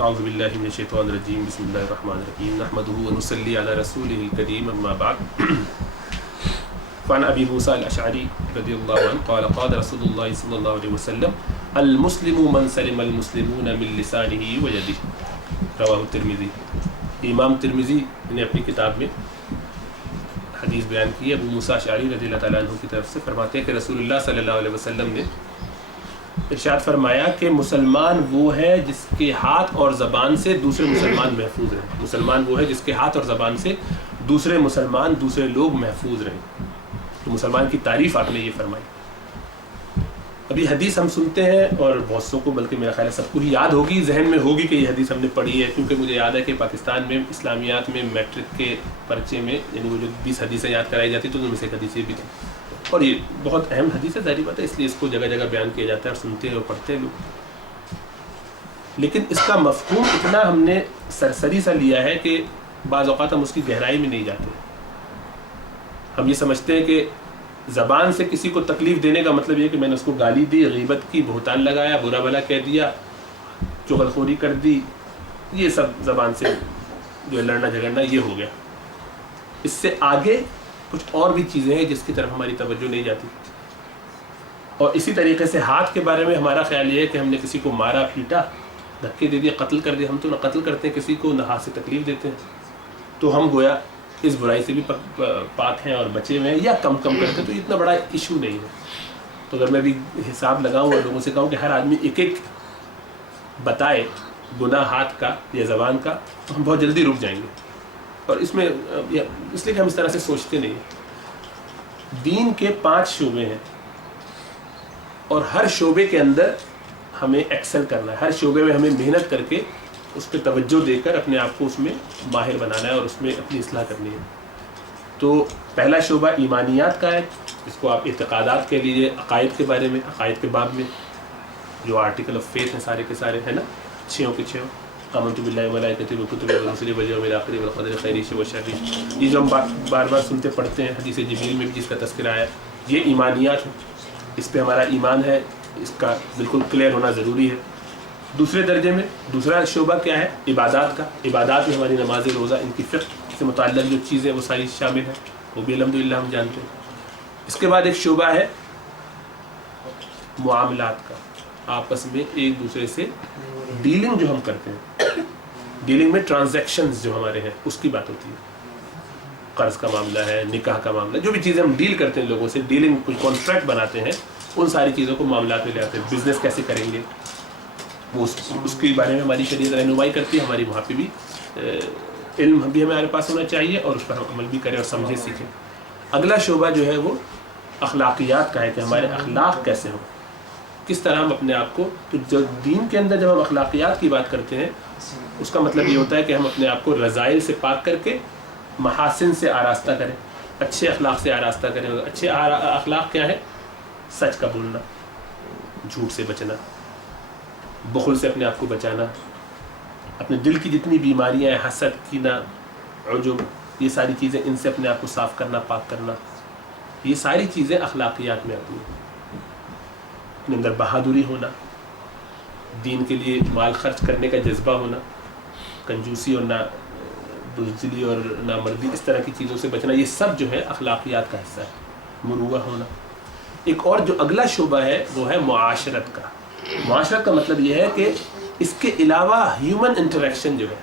اعوذ باللہ من الشیطان الرجیم بسم اللہ الرحمن الرحیم نحمدہ ونصلی علی رسولہ الکریم اما بعد فعن ابی موسیٰ الاشعری رضی اللہ عنہ قال قال رسول اللہ صلی اللہ علیہ وسلم المسلم من سلم المسلمون من لسانہ ویدہ رواہ الترمذی. امام ترمذی نے اپنی کتاب میں حدیث بیان کی ہے. ابو موسیٰ اشعری رضی اللہ تعالیٰ عنہ کی طرف سے فرماتے ہیں کہ رسول اللہ صلی اللہ علیہ وسلم نے ارشاد فرمایا کہ مسلمان وہ ہے جس کے ہاتھ اور زبان سے دوسرے مسلمان محفوظ رہیں. مسلمان وہ ہے جس کے ہاتھ اور زبان سے دوسرے مسلمان دوسرے لوگ محفوظ رہیں. تو مسلمان کی تعریف آپ نے یہ فرمائی. ابھی حدیث ہم سنتے ہیں اور بہت سو کو بلکہ میرا خیال ہے سب کو ہی یاد ہوگی, ذہن میں ہوگی کہ یہ حدیث ہم نے پڑھی ہے, کیونکہ مجھے یاد ہے کہ پاکستان میں اسلامیات میں میٹرک کے پرچے میں یعنی وہ جو 20 حدیثیں یاد کرائی جاتی تو ان میں سے ایک حدیث یہ بھی تھی, اور یہ بہت اہم حدیث ہے, ظاہری بات ہے, اس لیے اس کو جگہ جگہ بیان کیا جاتا ہے اور سنتے ہیں اور پڑھتے ہیں لوگ. لیکن اس کا مفہوم اتنا ہم نے سرسری سا لیا ہے کہ بعض اوقات ہم اس کی گہرائی میں نہیں جاتے. ہم یہ سمجھتے ہیں کہ زبان سے کسی کو تکلیف دینے کا مطلب یہ کہ میں نے اس کو گالی دی, غیبت کی, بہتان لگایا, برا بھلا کہہ دیا, چغلخوری کر دی, یہ سب زبان سے جو لڑنا جھگڑنا یہ ہو گیا. اس سے آگے کچھ اور بھی چیزیں ہیں جس کی طرف ہماری توجہ نہیں جاتی. اور اسی طریقے سے ہاتھ کے بارے میں ہمارا خیال یہ ہے کہ ہم نے کسی کو مارا, پیٹا, دھکے دے دیا, قتل کر دیا. ہم تو نہ قتل کرتے ہیں کسی کو, نہ ہاتھ سے تکلیف دیتے ہیں, تو ہم گویا اس برائی سے بھی پاک ہیں اور بچے ہوئے ہیں یا کم کرتے ہیں, تو اتنا بڑا ایشو نہیں ہے. تو اگر میں بھی حساب لگاؤں اور لوگوں سے کہوں کہ ہر آدمی ایک ایک بتائے گناہ ہاتھ کا یا زبان کا, تو ہم بہت جلدی رک جائیں گے. اور اس میں اس لیے کہ ہم اس طرح سے سوچتے نہیں ہیں. دین کے 5 شعبے ہیں اور ہر شعبے کے اندر ہمیں ایکسل کرنا ہے, ہر شعبے میں ہمیں محنت کر کے اس پہ توجہ دے کر اپنے آپ کو اس میں ماہر بنانا ہے اور اس میں اپنی اصلاح کرنی ہے. تو پہلا شعبہ ایمانیات کا ہے, اس کو آپ اعتقادات کے لیے, عقائد کے بارے میں, عقائد کے باب میں جو آرٹیکل آف فیتھ ہیں سارے کے سارے ہیں نا, 6 کے 6, آمنت باللہ وملائکتہ وکتبہ ورسلہ والیوم الآخر والقدر خیرہ وشرہ, یہ جو ہم بار بار سنتے پڑھتے ہیں, حدیث جبریل میں بھی جس کا تذکرہ آیا, یہ ایمانیات ہیں. اس پہ ہمارا ایمان ہے, اس کا بالکل کلیئر ہونا ضروری ہے. دوسرے درجے میں دوسرا شعبہ کیا ہے؟ عبادات کا. عبادات میں ہماری نماز روزہ, ان کی فقہ سے متعلق جو چیزیں وہ ساری شامل ہیں, وہ بھی الحمدللہ ہم جانتے ہیں. اس کے بعد ایک شعبہ ہے معاملات کا, آپس میں ایک دوسرے سے ڈیلنگ جو ہم کرتے ہیں, ڈیلنگ میں ٹرانزیکشنز جو ہمارے ہیں اس کی بات ہوتی ہے. قرض کا معاملہ ہے, نکاح کا معاملہ, جو بھی چیزیں ہم ڈیل کرتے ہیں لوگوں سے, ڈیلنگ کوئی کانٹریکٹ بناتے ہیں, ان ساری چیزوں کو معاملات میں لے آتے ہیں. بزنس کیسے کریں گے وہ اس کے بارے میں ہماری شریعت رہنمائی کرتی ہے. ہماری وہاں پہ بھی علم بھی ہمارے پاس ہونا چاہیے اور اس پر ہم عمل بھی کریں اور سمجھیں سیکھیں. اگلا شعبہ جو ہے وہ اخلاقیات کا ہے کہ ہمارے اخلاق کیسے ہوں, کس طرح ہم اپنے آپ کو, تو جو دین کے اندر جب ہم اخلاقیات کی بات کرتے ہیں اس کا مطلب یہ ہوتا ہے کہ ہم اپنے آپ کو رذائل سے پاک کر کے محاسن سے آراستہ کریں, اچھے اخلاق سے آراستہ کریں. اچھے اخلاق کیا ہے؟ سچ کا بولنا, جھوٹ سے بچنا, بخل سے اپنے آپ کو بچانا, اپنے دل کی جتنی بیماریاں ہیں, حسد, کینہ, عجب, یہ ساری چیزیں, ان سے اپنے آپ کو صاف کرنا, پاک کرنا, یہ ساری چیزیں اخلاقیات میں آتی ہیں. اپنے اندر بہادری ہونا, دین کے لیے مال خرچ کرنے کا جذبہ ہونا, کنجوسی اور نہ بزدلی اور نہ مردی, اس طرح کی چیزوں سے بچنا, یہ سب جو ہے اخلاقیات کا حصہ ہے. مروہ ہونا. ایک اور جو اگلا شعبہ ہے وہ ہے معاشرت کا. معاشرت کا مطلب یہ ہے کہ اس کے علاوہ ہیومن انٹریکشن جو ہے,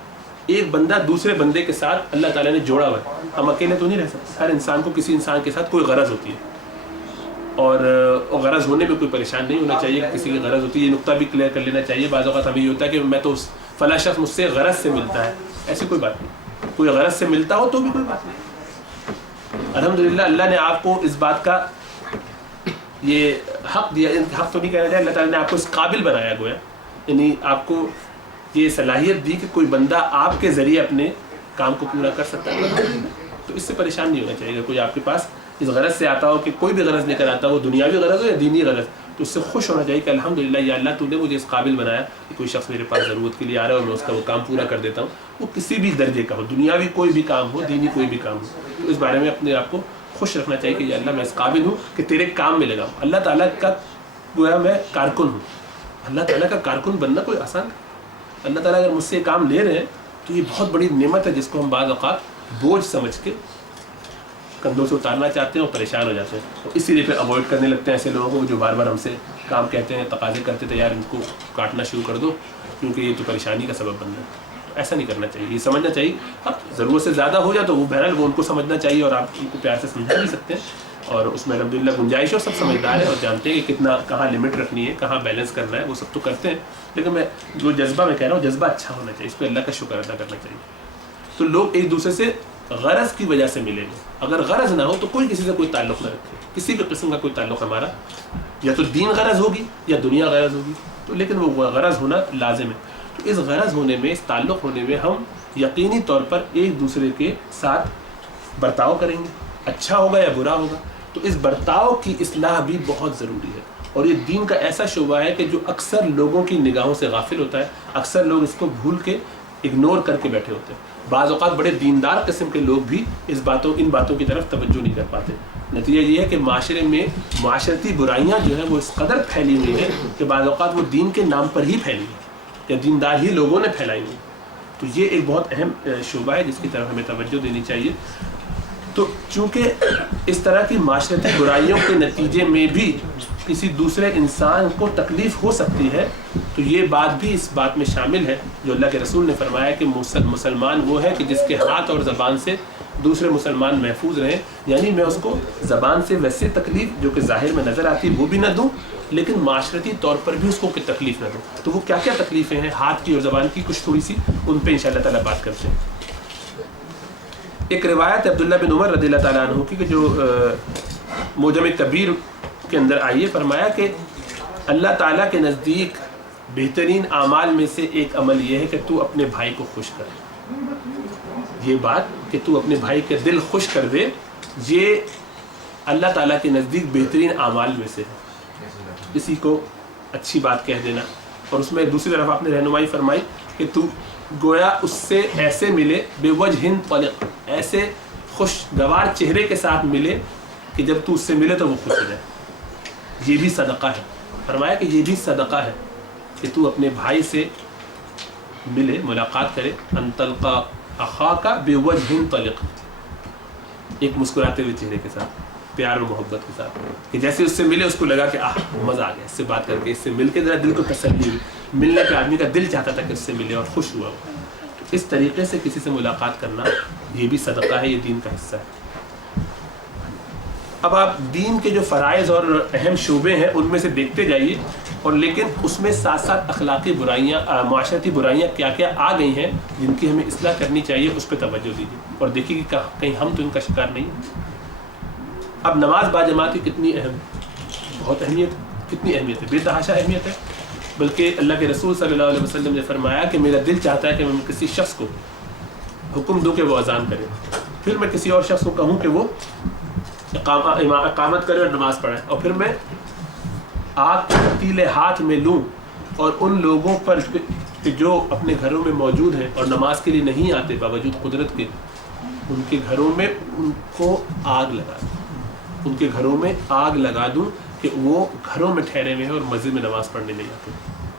ایک بندہ دوسرے بندے کے ساتھ اللہ تعالیٰ نے جوڑا ہوا ہے. ہم اکیلے تو نہیں رہ سکتے, ہر انسان کو کسی انسان کے ساتھ کوئی غرض ہوتی ہے, اور غرض ہونے میں کوئی پریشان نہیں ہونا چاہیے کہ کسی کی غرض ہوتی ہے. یہ نقطہ بھی کلیئر کر لینا چاہیے. بعض اوقات ہمیں یہ ہوتا ہے کہ میں تو فلاں شخص مجھ سے غرض سے ملتا ہے, ایسی کوئی بات نہیں. کوئی غرض سے ملتا ہو تو بھی کوئی بات نہیں. الحمدللہ اللہ نے آپ کو اس بات کا یہ حق دیا, حق تو نہیں کہنا چاہیے, اللہ تعالیٰ نے آپ کو اس قابل بنایا گویا, یعنی آپ کو یہ صلاحیت دی کہ کوئی بندہ آپ کے ذریعے اپنے کام کو پورا کر سکتا ہے. تو اس سے پریشان نہیں ہونا چاہیے. اگر کوئی آپ کے پاس اس غرض سے آتا ہو, کہ کوئی بھی غرض لے کر آتا ہو, دنیاوی غرض ہو یا دینی غرض, تو اس سے خوش ہونا چاہیے کہ الحمدللہ یا اللہ تو نے مجھے اس قابل بنایا کہ کوئی شخص میرے پاس ضرورت کے لیے آ رہا ہے اور میں اس کا وہ کام پورا کر دیتا ہوں. وہ کسی بھی درجے کا ہو, دنیاوی کوئی بھی کام ہو, دینی کوئی بھی کام ہو, تو اس بارے میں اپنے آپ کو خوش رکھنا چاہیے کہ یا اللہ میں اس قابل ہوں کہ تیرے کام میں لگاؤں. اللہ تعالیٰ کا گویا میں کارکن ہوں. اللہ تعالیٰ کا کارکن بننا کوئی آسان ہے. اللہ تعالیٰ اگر مجھ سے کام لے رہے ہیں تو یہ بہت بڑی نعمت ہے جس کو ہم بعض اوقات بوجھ سمجھ کے کندھوں سے اتارنا چاہتے ہیں اور پریشان ہو جاتے ہیں، تو اسی لیے پھر اوائڈ کرنے لگتے ہیں ایسے لوگوں کو جو بار بار ہم سے کام کہتے ہیں، تقاضے کرتے تھے یار ان کو کاٹنا شروع کر دو کیونکہ یہ تو پریشانی کا سبب بن رہا ہے۔ ایسا نہیں کرنا چاہیے، یہ سمجھنا چاہیے اب ضرورت سے زیادہ ہو جائے تو وہ بہرحال وہ ان کو سمجھنا چاہیے اور آپ ان کو پیار سے سمجھا بھی سکتے ہیں، اور اس میں الحمدللہ گنجائش ہے، سب سمجھدار ہے اور جانتے ہیں کہ کتنا کہاں لمٹ رکھنی ہے، کہاں بیلنس کرنا ہے، وہ سب تو کرتے ہیں، لیکن میں جو جذبہ میں کہہ رہا ہوں جذبہ اچھا ہونا چاہیے، اس پہ اللہ کا شکر ادا کرنا چاہیے۔ تو لوگ ایک دوسرے سے غرض کی وجہ سے ملیں گے، اگر غرض نہ ہو تو کوئی کسی سے کوئی تعلق نہ رکھے، کسی بھی قسم کا کوئی تعلق ہمارا یا تو دین غرض ہوگی یا دنیا غرض ہوگی، تو لیکن وہ غرض ہونا لازم ہے۔ تو اس غرض ہونے میں، اس تعلق ہونے میں ہم یقینی طور پر ایک دوسرے کے ساتھ برتاؤ کریں گے، اچھا ہوگا یا برا ہوگا، تو اس برتاؤ کی اصلاح بھی بہت ضروری ہے، اور یہ دین کا ایسا شعبہ ہے کہ جو اکثر لوگوں کی نگاہوں سے غافل ہوتا ہے، اکثر لوگ اس کو بھول کے اگنور کر کے بیٹھے ہوتے ہیں۔ بعض اوقات بڑے دیندار قسم کے لوگ بھی ان باتوں کی طرف توجہ نہیں کر پاتے۔ نتیجہ یہ ہے کہ معاشرے میں معاشرتی برائیاں جو ہیں وہ اس قدر پھیلی ہوئی ہیں کہ بعض اوقات وہ دین کے نام پر ہی پھیلی ہیں یا دیندار ہی لوگوں نے پھیلائی ہیں۔ تو یہ ایک بہت اہم شعبہ ہے جس کی طرف ہمیں توجہ دینی چاہیے۔ تو چونکہ اس طرح کی معاشرتی برائیوں کے نتیجے میں بھی کسی دوسرے انسان کو تکلیف ہو سکتی ہے، تو یہ بات بھی اس بات میں شامل ہے جو اللہ کے رسول نے فرمایا کہ مسلمان وہ ہے کہ جس کے ہاتھ اور زبان سے دوسرے مسلمان محفوظ رہیں، یعنی میں اس کو زبان سے ویسے تکلیف جو کہ ظاہر میں نظر آتی وہ بھی نہ دوں، لیکن معاشرتی طور پر بھی اس کو کوئی تکلیف نہ دوں۔ تو وہ کیا کیا تکلیفیں ہیں ہاتھ کی اور زبان کی، کچھ تھوڑی سی ان پہ انشاءاللہ تعالیٰ بات کرتے ہیں۔ ایک روایت ہے عبداللہ بن عمر رضی اللہ تعالیٰ عنہ کی کہ جو معجم کبیر کے اندر آئی ہے، فرمایا کہ اللہ تعالیٰ کے نزدیک بہترین اعمال میں سے ایک عمل یہ ہے کہ تو اپنے بھائی کو خوش کر، یہ بات کہ تو اپنے بھائی کے دل خوش کر دے، یہ اللہ تعالیٰ کے نزدیک بہترین اعمال میں سے ہے، کسی کو اچھی بات کہہ دینا۔ اور اس میں دوسری طرف آپ نے رہنمائی فرمائی کہ تو گویا اس سے ایسے ملے بے وجہ طلق، ایسے خوشگوار چہرے کے ساتھ ملے کہ جب تو اس سے ملے تو وہ خوش ہو جائے، یہ بھی صدقہ ہے۔ فرمایا کہ یہ بھی صدقہ ہے کہ تو اپنے بھائی سے ملے، ملاقات کرے، ان تلقا اخاک بوجہ طلق، ایک مسکراتے ہوئے چہرے کے ساتھ، پیار اور محبت کے ساتھ، کہ جیسے اس سے ملے اس کو لگا کہ مزہ آ گیا اس سے بات کر کے، اس سے مل کے ذرا دل کو تسلی ہوئی، ملنے پہ آدمی کا دل چاہتا تھا کہ اس سے ملے اور خوش ہوا۔ تو اس طریقے سے کسی سے ملاقات کرنا یہ بھی صدقہ ہے، یہ دین کا حصہ ہے۔ اب آپ دین کے جو فرائض اور اہم شعبے ہیں ان میں سے دیکھتے جائیے، اور لیکن اس میں ساتھ ساتھ اخلاقی برائیاں، معاشرتی برائیاں کیا کیا آ گئی ہیں جن کی ہمیں اصلاح کرنی چاہیے، اس پہ توجہ دیجیے اور دیکھیے کہ کہیں ہم تو ان کا شکار نہیں ہیں۔ اب نماز باجماعت کی کتنی اہم، بہت اہمیت، کتنی اہمیت ہے، بے تحاشا اہمیت ہے، بلکہ اللہ کے رسول صلی اللہ علیہ وسلم نے فرمایا کہ میرا دل چاہتا ہے کہ میں کسی شخص کو حکم دوں کہ وہ اذان کرے، پھر میں کسی اور شخص کو کہوں کہ وہ اقامت کرے اور نماز پڑھے، اور پھر میں آگ کے پتیلے ہاتھ میں لوں اور ان لوگوں پر جو اپنے گھروں میں موجود ہیں اور نماز کے لیے نہیں آتے باوجود قدرت کے، ان کے گھروں میں ان کو آگ لگا دوں، ان کے گھروں میں آگ لگا دوں کہ وہ گھروں میں ٹھہرے ہوئے ہیں اور مسجد میں نماز پڑھنے نہیں آتے،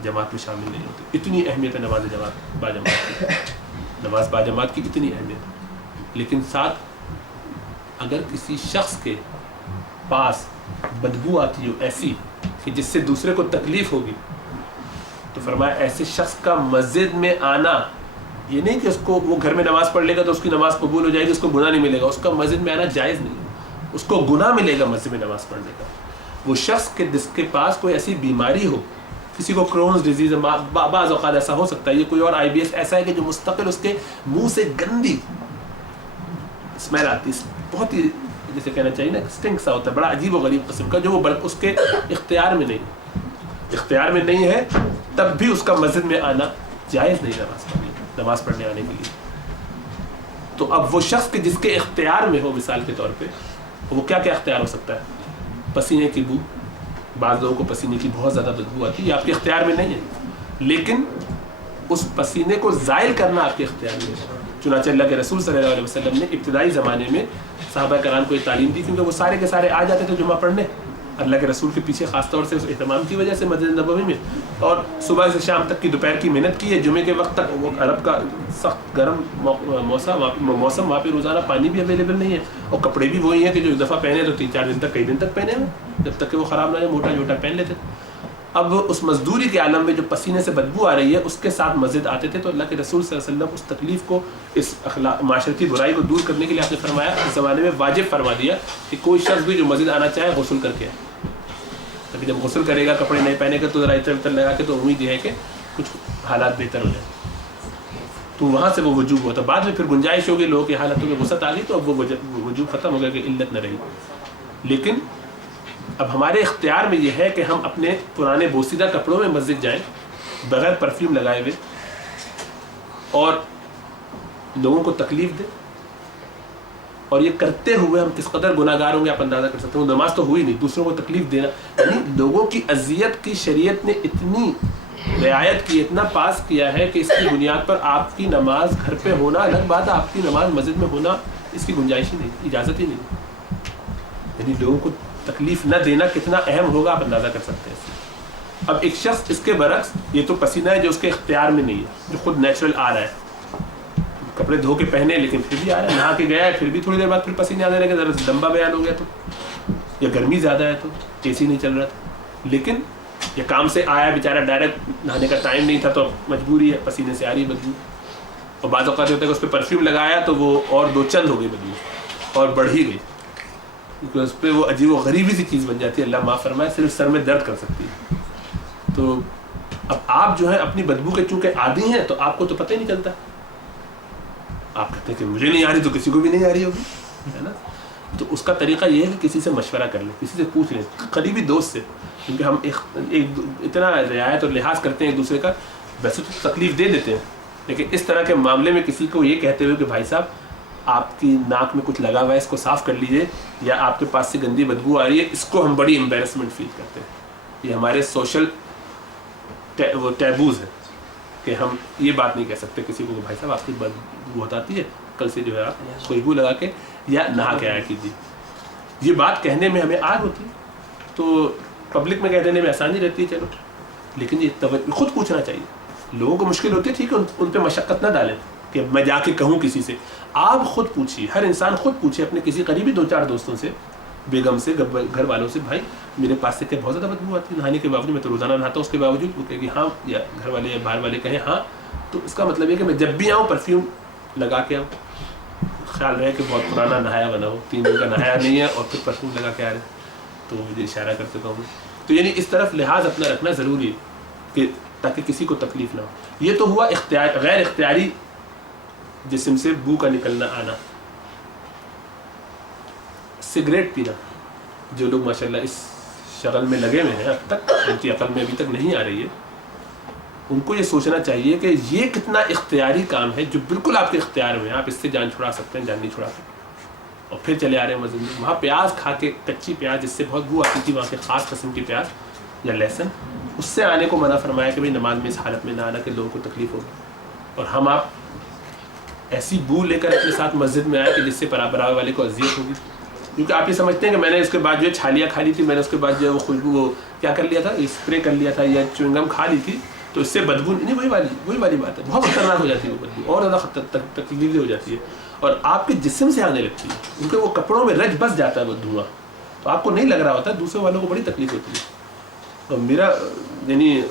جماعت میں شامل نہیں ہوتے۔ اتنی اہمیت ہے نماز باجماعت کی، نماز باجماعت کی اتنی اہمیت۔ لیکن ساتھ اگر کسی شخص کے پاس بدبو آتی ہو ایسی کہ جس سے دوسرے کو تکلیف ہوگی، تو فرمایا ایسے شخص کا مسجد میں آنا، یہ نہیں کہ اس کو وہ گھر میں نماز پڑھ لے گا تو اس کی نماز قبول ہو جائے گی، اس کو گناہ نہیں ملے گا، اس کا مسجد میں آنا جائز نہیں ہے، اس کو گناہ ملے گا مسجد میں نماز پڑھنے کا۔ وہ شخص کے جس کے پاس کوئی ایسی بیماری ہو، کسی کو کرونز ڈیزیز، بعض اوقات ایسا ہو سکتا ہے، یہ کوئی اور IBS ایسا ہے کہ جو مستقل اس کے منہ سے گندی اسمیل آتی، بہت ہی جیسے کہنا چاہیے نا اسٹنک سا ہوتا ہے، بڑا عجیب و غریب قسم کا، جو وہ اس کے اختیار میں نہیں ہے، تب بھی اس کا مسجد میں آنا جائز نہیں نماز پڑھنے آنے کے لیے۔ تو اب وہ شخص کے جس کے اختیار میں ہو، مثال کے طور پہ وہ کیا کیا اختیار ہو سکتا ہے؟ پسینے کی بو، بعض لوگوں کو پسینے کی بہت زیادہ بدبو آتی ہے، یہ آپ کے اختیار میں نہیں ہے، لیکن اس پسینے کو زائل کرنا آپ کے اختیار میں ہے۔ چنانچہ اللہ کے رسول صلی اللہ علیہ وسلم نے ابتدائی زمانے میں صحابہ کرام کو یہ تعلیم دی، کیونکہ وہ سارے کے سارے آ جاتے تھے جمعہ پڑھنے، اللہ کے رسول کے پیچھے خاص طور سے اس اہتمام کی وجہ سے مسجد نبوی میں، اور صبح سے شام تک کی دوپہر کی محنت کی ہے، جمعے کے وقت تک وہ عرب کا سخت گرم موسم وہاں پہ روزانہ پانی بھی اویلیبل نہیں ہے، اور کپڑے بھی وہی ہیں کہ جو ایک دفعہ پہنے تو 3-4 دن تک، کئی دن تک پہنے ہوئے، جب تک کہ وہ خراب نہ ہو، موٹا جوٹا پہن لیتے۔ اب اس مزدوری کے عالم میں جو پسینے سے بدبو آ رہی ہے اس کے ساتھ مسجد آتے تھے، تو اللہ کے رسول صلی اللہ علیہ وسلم اس تکلیف کو، اس معاشرتی برائی کو دور کرنے کے لیے آپ نے فرمایا، اس زمانے میں واجب فرما دیا کہ کوئی شخص بھی جو مسجد آنا چاہے غسل کر کے آئے۔ ابھی جب غسل کرے گا، کپڑے نہیں پہنے گا، تو ذرا عطر لگا کے، تو امید یہ ہے کہ کچھ حالات بہتر ہو جائیں، تو وہاں سے وہ وجوب ہوتا۔ بعد میں پھر گنجائش ہوگی، لوگوں کی حالتوں میں وسعت آ گئی تو اب وہ وجوب ختم ہو گیا کہ علت نہ رہی۔ لیکن اب ہمارے اختیار میں یہ ہے کہ ہم اپنے پرانے بوسیدہ کپڑوں میں مسجد جائیں بغیر پرفیوم لگائے ہوئے، اور لوگوں کو تکلیف دیں، اور یہ کرتے ہوئے ہم کس قدر گناہ گار ہوں گے آپ اندازہ کر سکتے ہیں۔ وہ نماز تو ہوئی نہیں، دوسروں کو تکلیف دینا، یعنی لوگوں کی اذیت کی شریعت نے اتنی رعایت کی، اتنا پاس کیا ہے کہ اس کی بنیاد پر آپ کی نماز گھر پہ ہونا الگ بات ہے، آپ کی نماز مسجد میں ہونا اس کی گنجائش ہی نہیں، اجازت ہی نہیں۔ یعنی لوگوں کو تکلیف نہ دینا کتنا اہم ہوگا آپ اندازہ کر سکتے ہیں۔ اب ایک شخص اس کے برعکس، یہ تو پسینہ ہے جو اس کے اختیار میں نہیں ہے، جو خود نیچرل آ رہا ہے، کپڑے دھو کے پہنے لیکن پھر بھی آ رہا ہے، نہا کے گیا ہے پھر بھی تھوڑی دیر بعد پھر پسینے آنے لگے، ذرا لمبا بیان ہو گیا تو، یا گرمی زیادہ ہے تو اے سی نہیں چل رہا تھا، لیکن یہ کام سے آیا بیچارہ، ڈائریکٹ نہانے کا ٹائم نہیں تھا تو مجبوری ہے، پسینے سے آ رہی ہے بدبو، اور بعض اوقات ہوتا ہے کہ اس پہ پرفیوم لگایا تو وہ اور 2 چند ہو گئی بدبو، اور بڑھ ہی گئی، کیونکہ اس پہ وہ عجیب و غریبی سی چیز بن جاتی ہے، اللہ معاف فرمائے، صرف سر میں درد کر سکتی ہے۔ تو اب آپ جو ہے اپنی بدبو کے چونکہ عادی ہیں تو آپ کو تو پتہ ہی نہیں چلتا، آپ کہتے ہیں کہ مجھے نہیں آ رہی تو کسی کو بھی نہیں آ رہی ہوگی، ہے نا؟ تو اس کا طریقہ یہ ہے کہ کسی سے مشورہ کر لیں، کسی سے پوچھ لیں، قریبی دوست سے، کیونکہ ہم اتنا رعایت اور لحاظ کرتے ہیں ایک دوسرے کا، ویسے تو تکلیف دے دیتے ہیں، لیکن اس طرح کے معاملے میں کسی کو یہ کہتے ہوئے کہ بھائی صاحب آپ کی ناک میں کچھ لگا ہوا ہے، اس کو صاف کر لیجئے، یا آپ کے پاس سے گندی بدبو آ رہی ہے، اس کو ہم بڑی امبیرسمنٹ فیل کرتے ہیں۔ یہ ہمارے سوشل وہ ٹیبوز ہیں کہ ہم یہ بات نہیں کہہ سکتے کسی کو کہ بھائی صاحب آپ کی بدبو آتی ہے، کل سے جو ہے آپ خوشبو لگا کے یا نہا کے آیا کیجیے۔ یہ بات کہنے میں ہمیں آگ ہوتی ہے، تو پبلک میں کہہ دینے میں آسانی رہتی ہے، چلو، لیکن یہ خود پوچھنا چاہیے۔ لوگوں کو مشکل ہوتی ہے، ٹھیک ہے، ان پہ مشقت نہ ڈالیں کہ میں جا کے کہوں کسی سے، آپ خود پوچھیے، ہر انسان خود پوچھے اپنے کسی قریبی 2-4 دوستوں سے، بیگم سے، گھر والوں سے، بھائی میرے پاس سے کیا بہت زیادہ بدبو آتی ہے نہانے کے باوجود، میں تو روزانہ نہاتا ہوں اس کے باوجود، وہ کہے گی ہاں، یا گھر والے یا باہر والے کہیں ہاں، تو اس کا مطلب یہ کہ میں جب بھی آؤں پرفیوم لگا کے آؤں، خیال رہے کہ بہت پرانا نہایا بنا ہو، 3 دن کا نہایا نہیں ہے اور پھر پرفیوم لگا کے آ رہے، تو مجھے اشارہ کر چکا ہوں۔ تو یعنی اس طرف لحاظ اپنا رکھنا ضروری ہے کہ تاکہ کسی کو تکلیف نہ ہو۔ یہ تو ہوا غیر اختیاری جسم سے بو کا نکلنا آنا۔ سگریٹ پینا، جو لوگ ماشاءاللہ اس شغل میں لگے ہوئے ہیں اب تک، ان کی عقل میں ابھی تک نہیں آ رہی ہے، ان کو یہ سوچنا چاہیے کہ یہ کتنا اختیاری کام ہے جو بالکل آپ کے اختیار میں ہے، آپ اس سے جان چھڑا سکتے ہیں، جان نہیں چھڑا سکتے، اور پھر چلے آ رہے ہیں مسجد میں، وہاں پیاز کھا کے، کچی پیاز جس سے بہت بو آتی تھی، وہاں کے خاص قسم کی پیاز یا لہسن، اس سے آنے کو منع فرمایا کہ بھائی نماز میں اس حالت میں نہ آنا کہ لوگوں کو تکلیف ہوگی، اور ہم آپ ایسی بو لے کر اپنے ساتھ مسجد میں آئے کہ جس سے برابر والے کو اذیت ہوگی، کیونکہ آپ یہ سمجھتے ہیں کہ میں نے اس کے بعد جو ہے چھالیاں کھا لی تھی، میں نے اس کے بعد جو ہے وہ خوشبو وہ کیا کر لیا تھا، اسپرے کر لیا تھا یا چوئنگم کھا لی تھی، تو اس سے بدبو نہیں، وہی والی بات ہے، بہت خطرناک ہو جاتی ہے وہ بدبو، اور زیادہ تکلیف ہو جاتی ہے، اور آپ کے جسم سے آنے لگتی ہے، کیونکہ وہ کپڑوں میں رچ بس جاتا ہے وہ دھواں، تو آپ کو نہیں لگ رہا ہوتا، دوسرے والوں کو بڑی تکلیف ہوتی ہے۔ اور میرا یعنی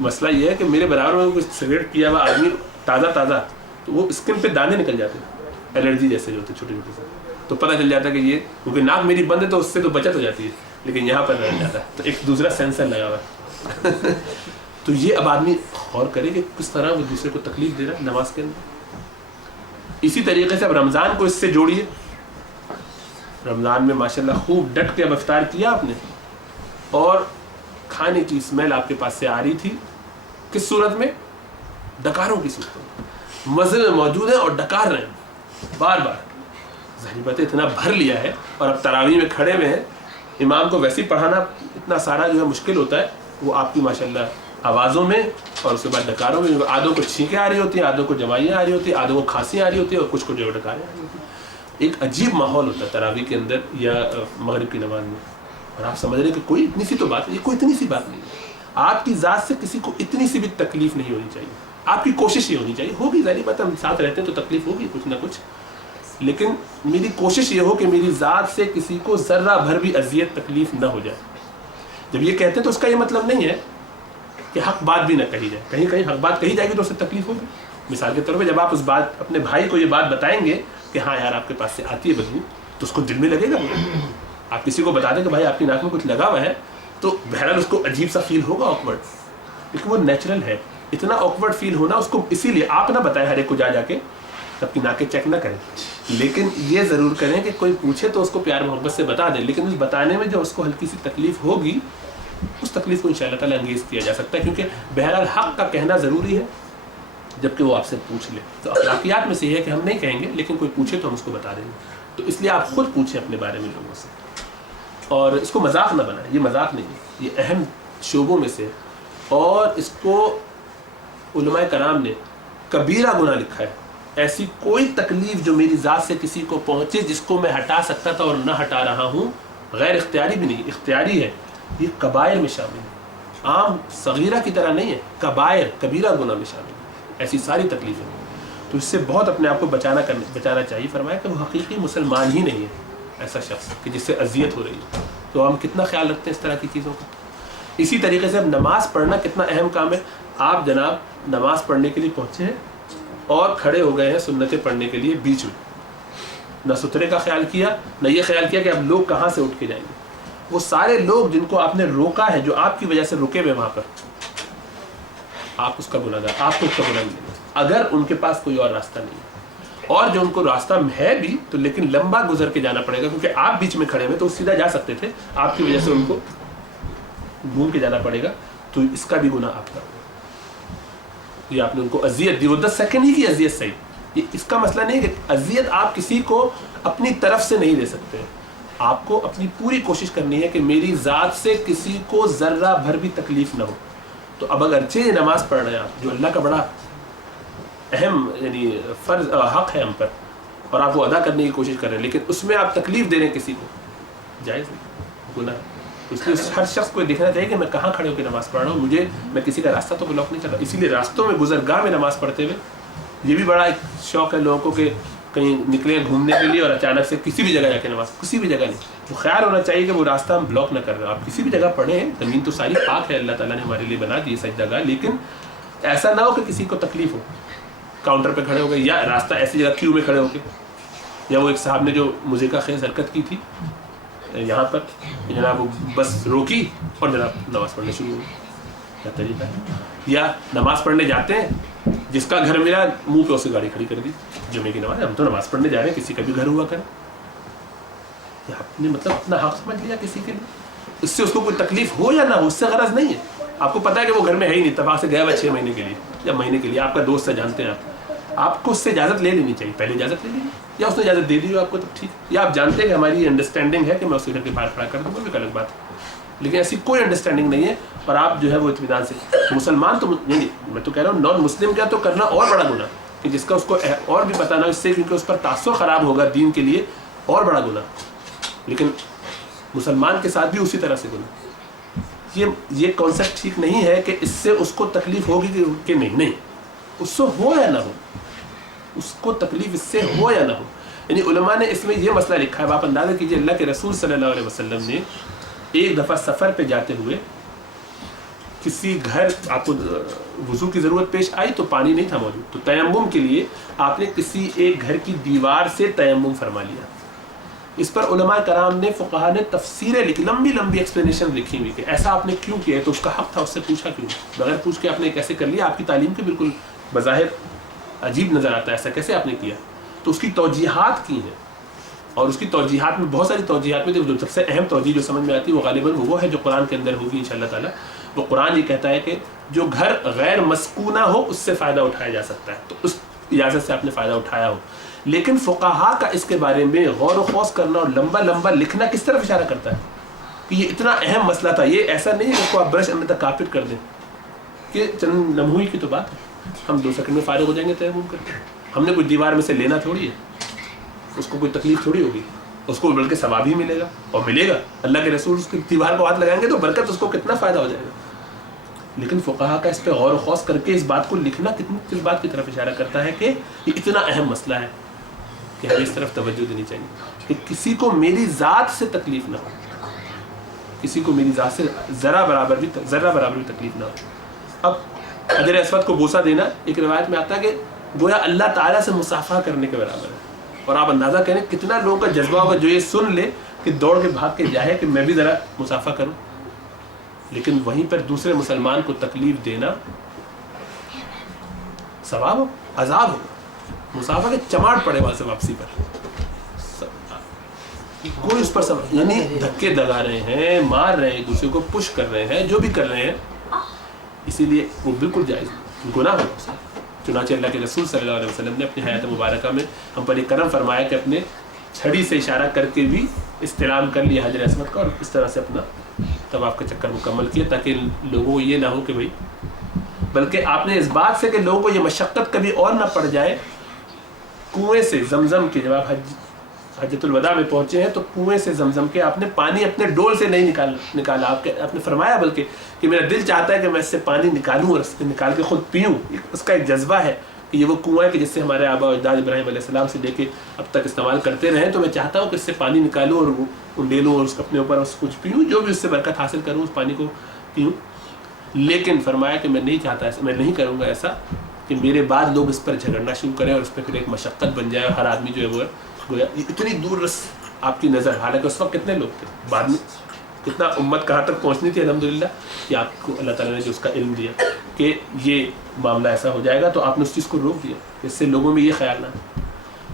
مسئلہ یہ ہے کہ میرے برابر میں کوئی سگریٹ پیا ہوا آدمی تازہ تو وہ اسکن پہ دانے نکل جاتے ہیں، الرجی جیسے جو ہوتے ہیں چھوٹے سے، تو پتہ چل جاتا ہے کہ یہ، کیونکہ ناک میری بند ہے تو اس سے تو بچت ہو جاتی ہے، لیکن یہاں پر رہ جاتا ہے، تو ایک دوسرا سینسر لگا ہوا ہے۔ تو یہ اب آدمی غور کرے کہ کس طرح وہ دوسرے کو تکلیف دے رہا ہے نماز کے اندر۔ اسی طریقے سے اب رمضان کو اس سے جوڑیے، رمضان میں ماشاءاللہ خوب ڈٹ کے اب افطار کیا آپ نے، اور کھانے کی اسمیل آپ کے پاس سے آ رہی تھی، کس صورت میں؟ ڈکاروں کی صورت میں، مسجد میں موجود ہیں اور ڈکار رہے ہیں بار بار، ظاہر بات ہے اتنا بھر لیا ہے، اور اب تراویح میں کھڑے ہوئے ہیں، امام کو ویسے ہی پڑھانا اتنا سارا جو ہے مشکل ہوتا ہے، وہ آپ کی ماشاءاللہ آوازوں میں اور اس کے بعد ڈکاروں میں، آدھوں کو چھینکیں آ رہی ہوتی ہیں، آدھوں کو جمائیاں آ رہی ہوتی ہیں، آدھوں کو کھانسیاں آ رہی ہوتی ہیں، اور کچھ کو جو ہے ڈکاریں آ رہی ہوتی ہیں۔ ایک عجیب ماحول ہوتا ہے تراویح کے اندر یا مغرب کی نماز میں، اور آپ سمجھ رہے ہیں کہ کوئی اتنی سی تو بات ہے, یہ کوئی اتنی سی بات نہیں ہے. آپ کی ذات سے کسی کو اتنی سی بھی تکلیف نہیں ہونی چاہیے. آپ کی کوشش یہ ہونی چاہیے, ہوگی ظاہری بات ہم ساتھ رہتے ہیں تو تکلیف ہوگی کچھ نہ کچھ, لیکن میری کوشش یہ ہو کہ میری ذات سے کسی کو ذرہ بھر بھی اذیت تکلیف نہ ہو جائے. جب یہ کہتے ہیں تو اس کا یہ مطلب نہیں ہے کہ حق بات بھی نہ کہی جائے. کہیں کہیں حق بات کہی جائے گی تو اس سے تکلیف ہوگی. مثال کے طور پہ جب آپ اس بات اپنے بھائی کو یہ بات بتائیں گے کہ ہاں یار آپ کے پاس سے آتی ہے بدبو, تو اس کو دل میں لگے گا. آپ کسی کو بتا دیں کہ بھائی آپ کی ناک میں کچھ لگا ہوا ہے, تو بہرحال اس کو عجیب سا فیل ہوگا, آکورڈ, کیونکہ وہ نیچرل ہے. اتنا آکورڈ فیل ہونا اس کو, اسی لیے آپ نہ بتائیں ہر ایک کو جا کے سب کی ناکیں چیک نہ کریں, لیکن یہ ضرور کریں کہ کوئی پوچھے تو اس کو پیار محبت سے بتا دیں, لیکن اس بتانے میں جو اس کو ہلکی سی تکلیف ہوگی اس تکلیف کو انشاءاللہ تعالیٰ انگیز کیا جا سکتا ہے, کیونکہ بہرحال حق کا کہنا ضروری ہے جبکہ وہ آپ سے پوچھ لے. تو اخلاقیات میں سے یہ ہے کہ ہم نہیں کہیں گے, لیکن کوئی پوچھے تو ہم اس کو بتا دیں گے. تو اس لیے آپ خود پوچھیں اپنے بارے میں لوگوں سے, اور اس کو مذاق نہ بنائیں. یہ مذاق نہیں ہے, یہ اہم شعبوں میں سے, اور اس کو علماء کرام نے کبیرہ گناہ لکھا ہے. ایسی کوئی تکلیف جو میری ذات سے کسی کو پہنچے جس کو میں ہٹا سکتا تھا اور نہ ہٹا رہا ہوں, غیر اختیاری بھی نہیں, اختیاری ہے, یہ کبائر میں شامل ہے. عام صغیرہ کی طرح نہیں ہے, کبائر کبیرہ گناہ میں شامل ہے ایسی ساری تکلیفیں. تو اس سے بہت اپنے آپ کو بچانا چاہیے. فرمایا کہ وہ حقیقی مسلمان ہی نہیں ہے ایسا شخص کہ جس سے اذیت ہو رہی ہے. تو ہم کتنا خیال رکھتے ہیں اس طرح کی چیزوں کا. اسی طریقے سے اب نماز پڑھنا کتنا اہم کام ہے. آپ جناب نماز پڑھنے کے لیے پہنچے ہیں اور کھڑے ہو گئے ہیں سنتیں پڑھنے کے لیے بیچ میں, نہ سترے کا خیال کیا, نہ یہ خیال کیا کہ اب لوگ کہاں سے اٹھ کے جائیں گے. وہ سارے لوگ جن کو آپ نے روکا ہے, جو آپ کی وجہ سے رکے ہوئے وہاں پر, آپ اس کا گناہگار, آپ کو اس کا گناہ ملے گا اگر ان کے پاس کوئی اور راستہ نہیں ہے. اور جو ان کو راستہ ہے بھی تو لیکن لمبا گزر کے جانا پڑے گا, کیونکہ آپ بیچ میں کھڑے ہوئے تو سیدھا جا سکتے تھے, آپ کی وجہ سے ان کو گھوم کے جانا پڑے گا, تو اس کا بھی گناہ آپ کا. یہ آپ نے ان کو اذیت دی, وہ 10 سیکنڈ ہی کی اذیت صحیح. یہ اس کا مسئلہ نہیں کہ اذیت آپ کسی کو اپنی طرف سے نہیں دے سکتے. آپ کو اپنی پوری کوشش کرنی ہے کہ میری ذات سے کسی کو ذرہ بھر بھی تکلیف نہ ہو. تو اب اگرچہ یہ نماز پڑھ رہے ہیں آپ, جو اللہ کا بڑا اہم یعنی فرض حق ہے ہم پر, اور آپ وہ ادا کرنے کی کوشش کر رہے ہیں, لیکن اس میں آپ تکلیف دے رہے ہیں کسی کو, جائز نہیں, گناہ. اس لیے ہر شخص کو دیکھنا چاہیے کہ میں کہاں کھڑے ہو کے نماز پڑھ رہا ہوں, میں کسی کا راستہ تو بلاک نہیں کر رہا. اسی لیے راستوں میں گزرگاہ میں نماز پڑھتے ہوئے, یہ بھی بڑا ایک شوق ہے لوگوں کو کہ کہیں نکلے گھومنے کے لیے اور اچانک سے کسی بھی جگہ جا کے نماز, کسی بھی جگہ نہیں. وہ خیال ہونا چاہیے کہ وہ راستہ ہم بلاک نہ کر رہے. آپ کسی بھی جگہ پڑھیں, زمین تو ساری پاک ہے, اللہ تعالیٰ نے ہمارے لیے بنا دی سجدہ گاہ, لیکن ایسا نہ ہو کہ کسی کو تکلیف ہو. کاؤنٹر پہ کھڑے ہو گئے, یا راستہ ایسی جگہ کیوں میں کھڑے ہو کے, یا وہ ایک صاحب نے جو موسیقہ خیز حرکت کی تھی یہاں پر, جناب وہ بس روکی اور جناب نماز پڑھنے شروع ہوئی. کیا طریقہ ہے. یا نماز پڑھنے جاتے ہیں, جس کا گھر ملا منہ پہ اسے گاڑی کھڑی کر دی, جمعے کی نماز, ہم تو نماز پڑھنے جا رہے ہیں, کسی کا بھی گھر ہوا کرے. یا آپ نے مطلب اپنا حق سمجھ لیا کسی کے لیے, اس سے اس کو کوئی تکلیف ہو یا نہ ہو, اس سے غرض نہیں ہے. آپ کو پتا ہے کہ وہ گھر میں ہے ہی نہیں, اتفاق سے گیا ہوا 6 مہینے کے لیے یا مہینے کے لیے, آپ کا دوست ہے, جانتے ہیں آپ کو اس سے اجازت لے لینی چاہیے. پہلے اجازت لے لینی, یا اس نے اجازت دے دی ہو آپ کو, تب ٹھیک. یا آپ جانتے ہیں کہ ہماری انڈرسٹینڈنگ ہے کہ میں اس کے گھر کے باہر کھڑا کر دوں گا, ایک الگ بات ہے. لیکن ایسی کوئی انڈرسٹینڈنگ نہیں ہے, اور آپ جو ہے وہ اطمینان سے. مسلمان تو نہیں, میں تو کہہ رہا ہوں نان مسلم کا تو کرنا اور بڑا گناہ, کہ جس کا اس کو اور بھی پتہ نہ ہو اس سے, کیونکہ اس پر تعصب خراب ہوگا دین کے لیے, اور بڑا گناہ. لیکن مسلمان کے ساتھ بھی اسی طرح سے گناہ. یہ کانسیپٹ ٹھیک نہیں ہے کہ اس سے اس کو تکلیف ہوگی کہ نہیں, اس سے ہو یا نہ ہو, اس کو تکلیف اس سے ہو یا نہ ہو. یعنی علماء نے اس میں یہ مسئلہ لکھا ہے. آپ اندازہ کیجئے, اللہ کے رسول صلی اللہ علیہ وسلم نے ایک دفعہ سفر پہ جاتے ہوئے کسی گھر, آپ کو وضو کی ضرورت پیش آئی تو پانی نہیں تھا موجود, تو تیمم کے لیے آپ نے کسی ایک گھر کی دیوار سے تیمم فرما لیا. اس پر علماء کرام نے, فقہا نے تفسیریں لکھی, لمبی لمبی ایکسپلینیشن لکھی ہوئی کہ ایسا آپ نے کیوں کیا ہے, تو اس کا حق تھا, اس سے پوچھا کیوں, بغیر پوچھ کے آپ نے کیسے کر لیا. آپ کی تعلیم کے بالکل بظاہر عجیب نظر آتا ہے, ایسا کیسے آپ نے کیا. تو اس کی توجیحات کی ہیں, اور اس کی توجیحات میں بہت ساری توجیحات میں جو سب سے اہم توجیح جو سمجھ میں آتی ہے وہ غالباً وہ ہے جو قرآن کے اندر ہوگی انشاءاللہ تعالیٰ. وہ قرآن یہ کہتا ہے کہ جو گھر غیر مسکونہ ہو اس سے فائدہ اٹھایا جا سکتا ہے, تو اس اجازت سے آپ نے فائدہ اٹھایا ہو. لیکن فقہا کا اس کے بارے میں غور و خوض کرنا اور لمبا لمبا لکھنا کس طرف اشارہ کرتا ہے کہ یہ اتنا اہم مسئلہ تھا. یہ ایسا نہیں ہے کہ اس کو آپ برش اندر تک کاپٹ کر دیں کہ چند لمحوں کی تو بات ہے, ہم 2 سیکنڈ میں فارغ ہو جائیں گے تیمم کر کے. ہم نے کوئی دیوار میں سے لینا تھوڑی ہے, اس کو کوئی تکلیف تھوڑی ہوگی. اس کو بلکہ ثواب ہی ملے گا اور ملے گا. اللہ کے رسول اس کی دیوار کو ہاتھ لگائیں گے تو برکت اس کو کتنا فائدہ ہو جائے گا. لیکن فقہا کا اس پہ غور و خوض کر کے اس بات کو لکھنا کتنی اس بات کی طرف اشارہ کرتا ہے کہ یہ اتنا اہم مسئلہ ہے کہ ہمیں اس طرف توجہ دینی چاہیے کہ کسی کو میری ذات سے تکلیف نہ ہو, کسی کو میری ذات سے ذرہ برابر بھی تکلیف نہ ہو. اب حجر اسود کو بوسہ دینا ایک روایت میں آتا ہے کہ گویا اللہ تعالیٰ سے مصافحہ کرنے کے برابر ہے. اور آپ اندازہ کریں کتنا لوگوں کا جذبہ ہوگا جو یہ سن لے کہ دوڑ کے بھاگ کے جائے کہ میں بھی ذرا مصافحہ کروں. لیکن وہیں پر دوسرے مسلمان کو تکلیف دینا ثواب ہو عذاب ہو. مصافحہ کے چماٹ پڑے وہاں سے واپسی پر, کوئی اس پر یعنی دھکے دگا رہے ہیں, مار رہے ہیں, دوسرے کو پش کر رہے ہیں, جو بھی کر رہے ہیں, اسی لیے وہ بالکل جائز گناہ ہو. چنانچہ اللہ کے رسول صلی اللہ علیہ وسلم نے اپنی حیات مبارکہ میں ہم پر ایک کرم فرمایا کہ اپنے چھڑی سے اشارہ کر کے بھی استلام کر لیا حجر اسود کا اور اس طرح سے اپنا طواف کا چکر مکمل کیا تاکہ لوگوں کو یہ نہ ہو کہ بھائی, بلکہ آپ نے اس بات سے کہ لوگوں کو یہ مشقت کبھی اور نہ پڑ جائے, کنویں سے زمزم کے, جب آپ حجۃ الوداع میں پہنچے ہیں تو کنویں سے زمزم کے آپ نے پانی اپنے ڈول سے نہیں نکالا. آپ نے فرمایا بلکہ کہ میرا دل چاہتا ہے کہ میں اس سے پانی نکالوں اور نکال کے خود پیوں. اس کا ایک جذبہ ہے کہ یہ وہ کنواں ہے کہ جس سے ہمارے آبا و اجداد ابراہیم علیہ السلام سے لے کے اب تک استعمال کرتے رہے. تو میں چاہتا ہوں کہ اس سے پانی نکالوں اور لے لوں اور اس اپنے اوپر اس کچھ پیوں, جو بھی اس سے برکت حاصل کروں اس پانی کو پیوں. لیکن فرمایا کہ میں نہیں چاہتا, میں نہیں کروں گا ایسا کہ میرے بعد لوگ اس پر جھگڑنا شروع کریں اور اس پہ پھر ایک مشقت بن جائے اور ہر آدمی جو ہے وہ گویا اتنی دور رس آپ کی نظر. حالانکہ اس وقت کتنے لوگ تھے, بعد میں کتنا امت کہاں تک پہنچنی تھی. الحمدللہ کہ آپ کو اللہ تعالیٰ نے جو اس کا علم دیا کہ یہ معاملہ ایسا ہو جائے گا تو آپ نے اس چیز کو روک دیا, اس سے لوگوں میں یہ خیال نہ ہے.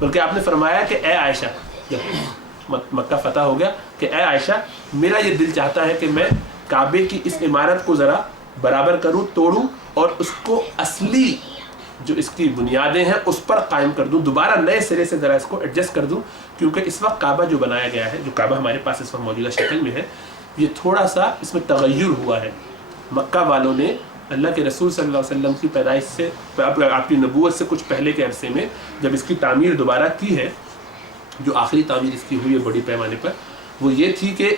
بلکہ آپ نے فرمایا کہ اے عائشہ, جب مکہ فتح ہو گیا, کہ اے عائشہ میرا یہ دل چاہتا ہے کہ میں کعبے کی اس عمارت کو ذرا برابر کروں, توڑوں اور اس کو اصلی جو اس کی بنیادیں ہیں اس پر قائم کر دوں, دوبارہ نئے سرے سے ذرا اس کو ایڈجسٹ کر دوں. کیونکہ اس وقت کعبہ جو بنایا گیا ہے, جو کعبہ ہمارے پاس اس وقت موجودہ شکل میں ہے, یہ تھوڑا سا اس میں تغیر ہوا ہے. مکہ والوں نے اللہ کے رسول صلی اللہ علیہ وسلم کی پیدائش سے, آپ کی نبوت سے کچھ پہلے کے عرصے میں جب اس کی تعمیر دوبارہ کی ہے, جو آخری تعمیر اس کی ہوئی ہے بڑی پیمانے پر, وہ یہ تھی کہ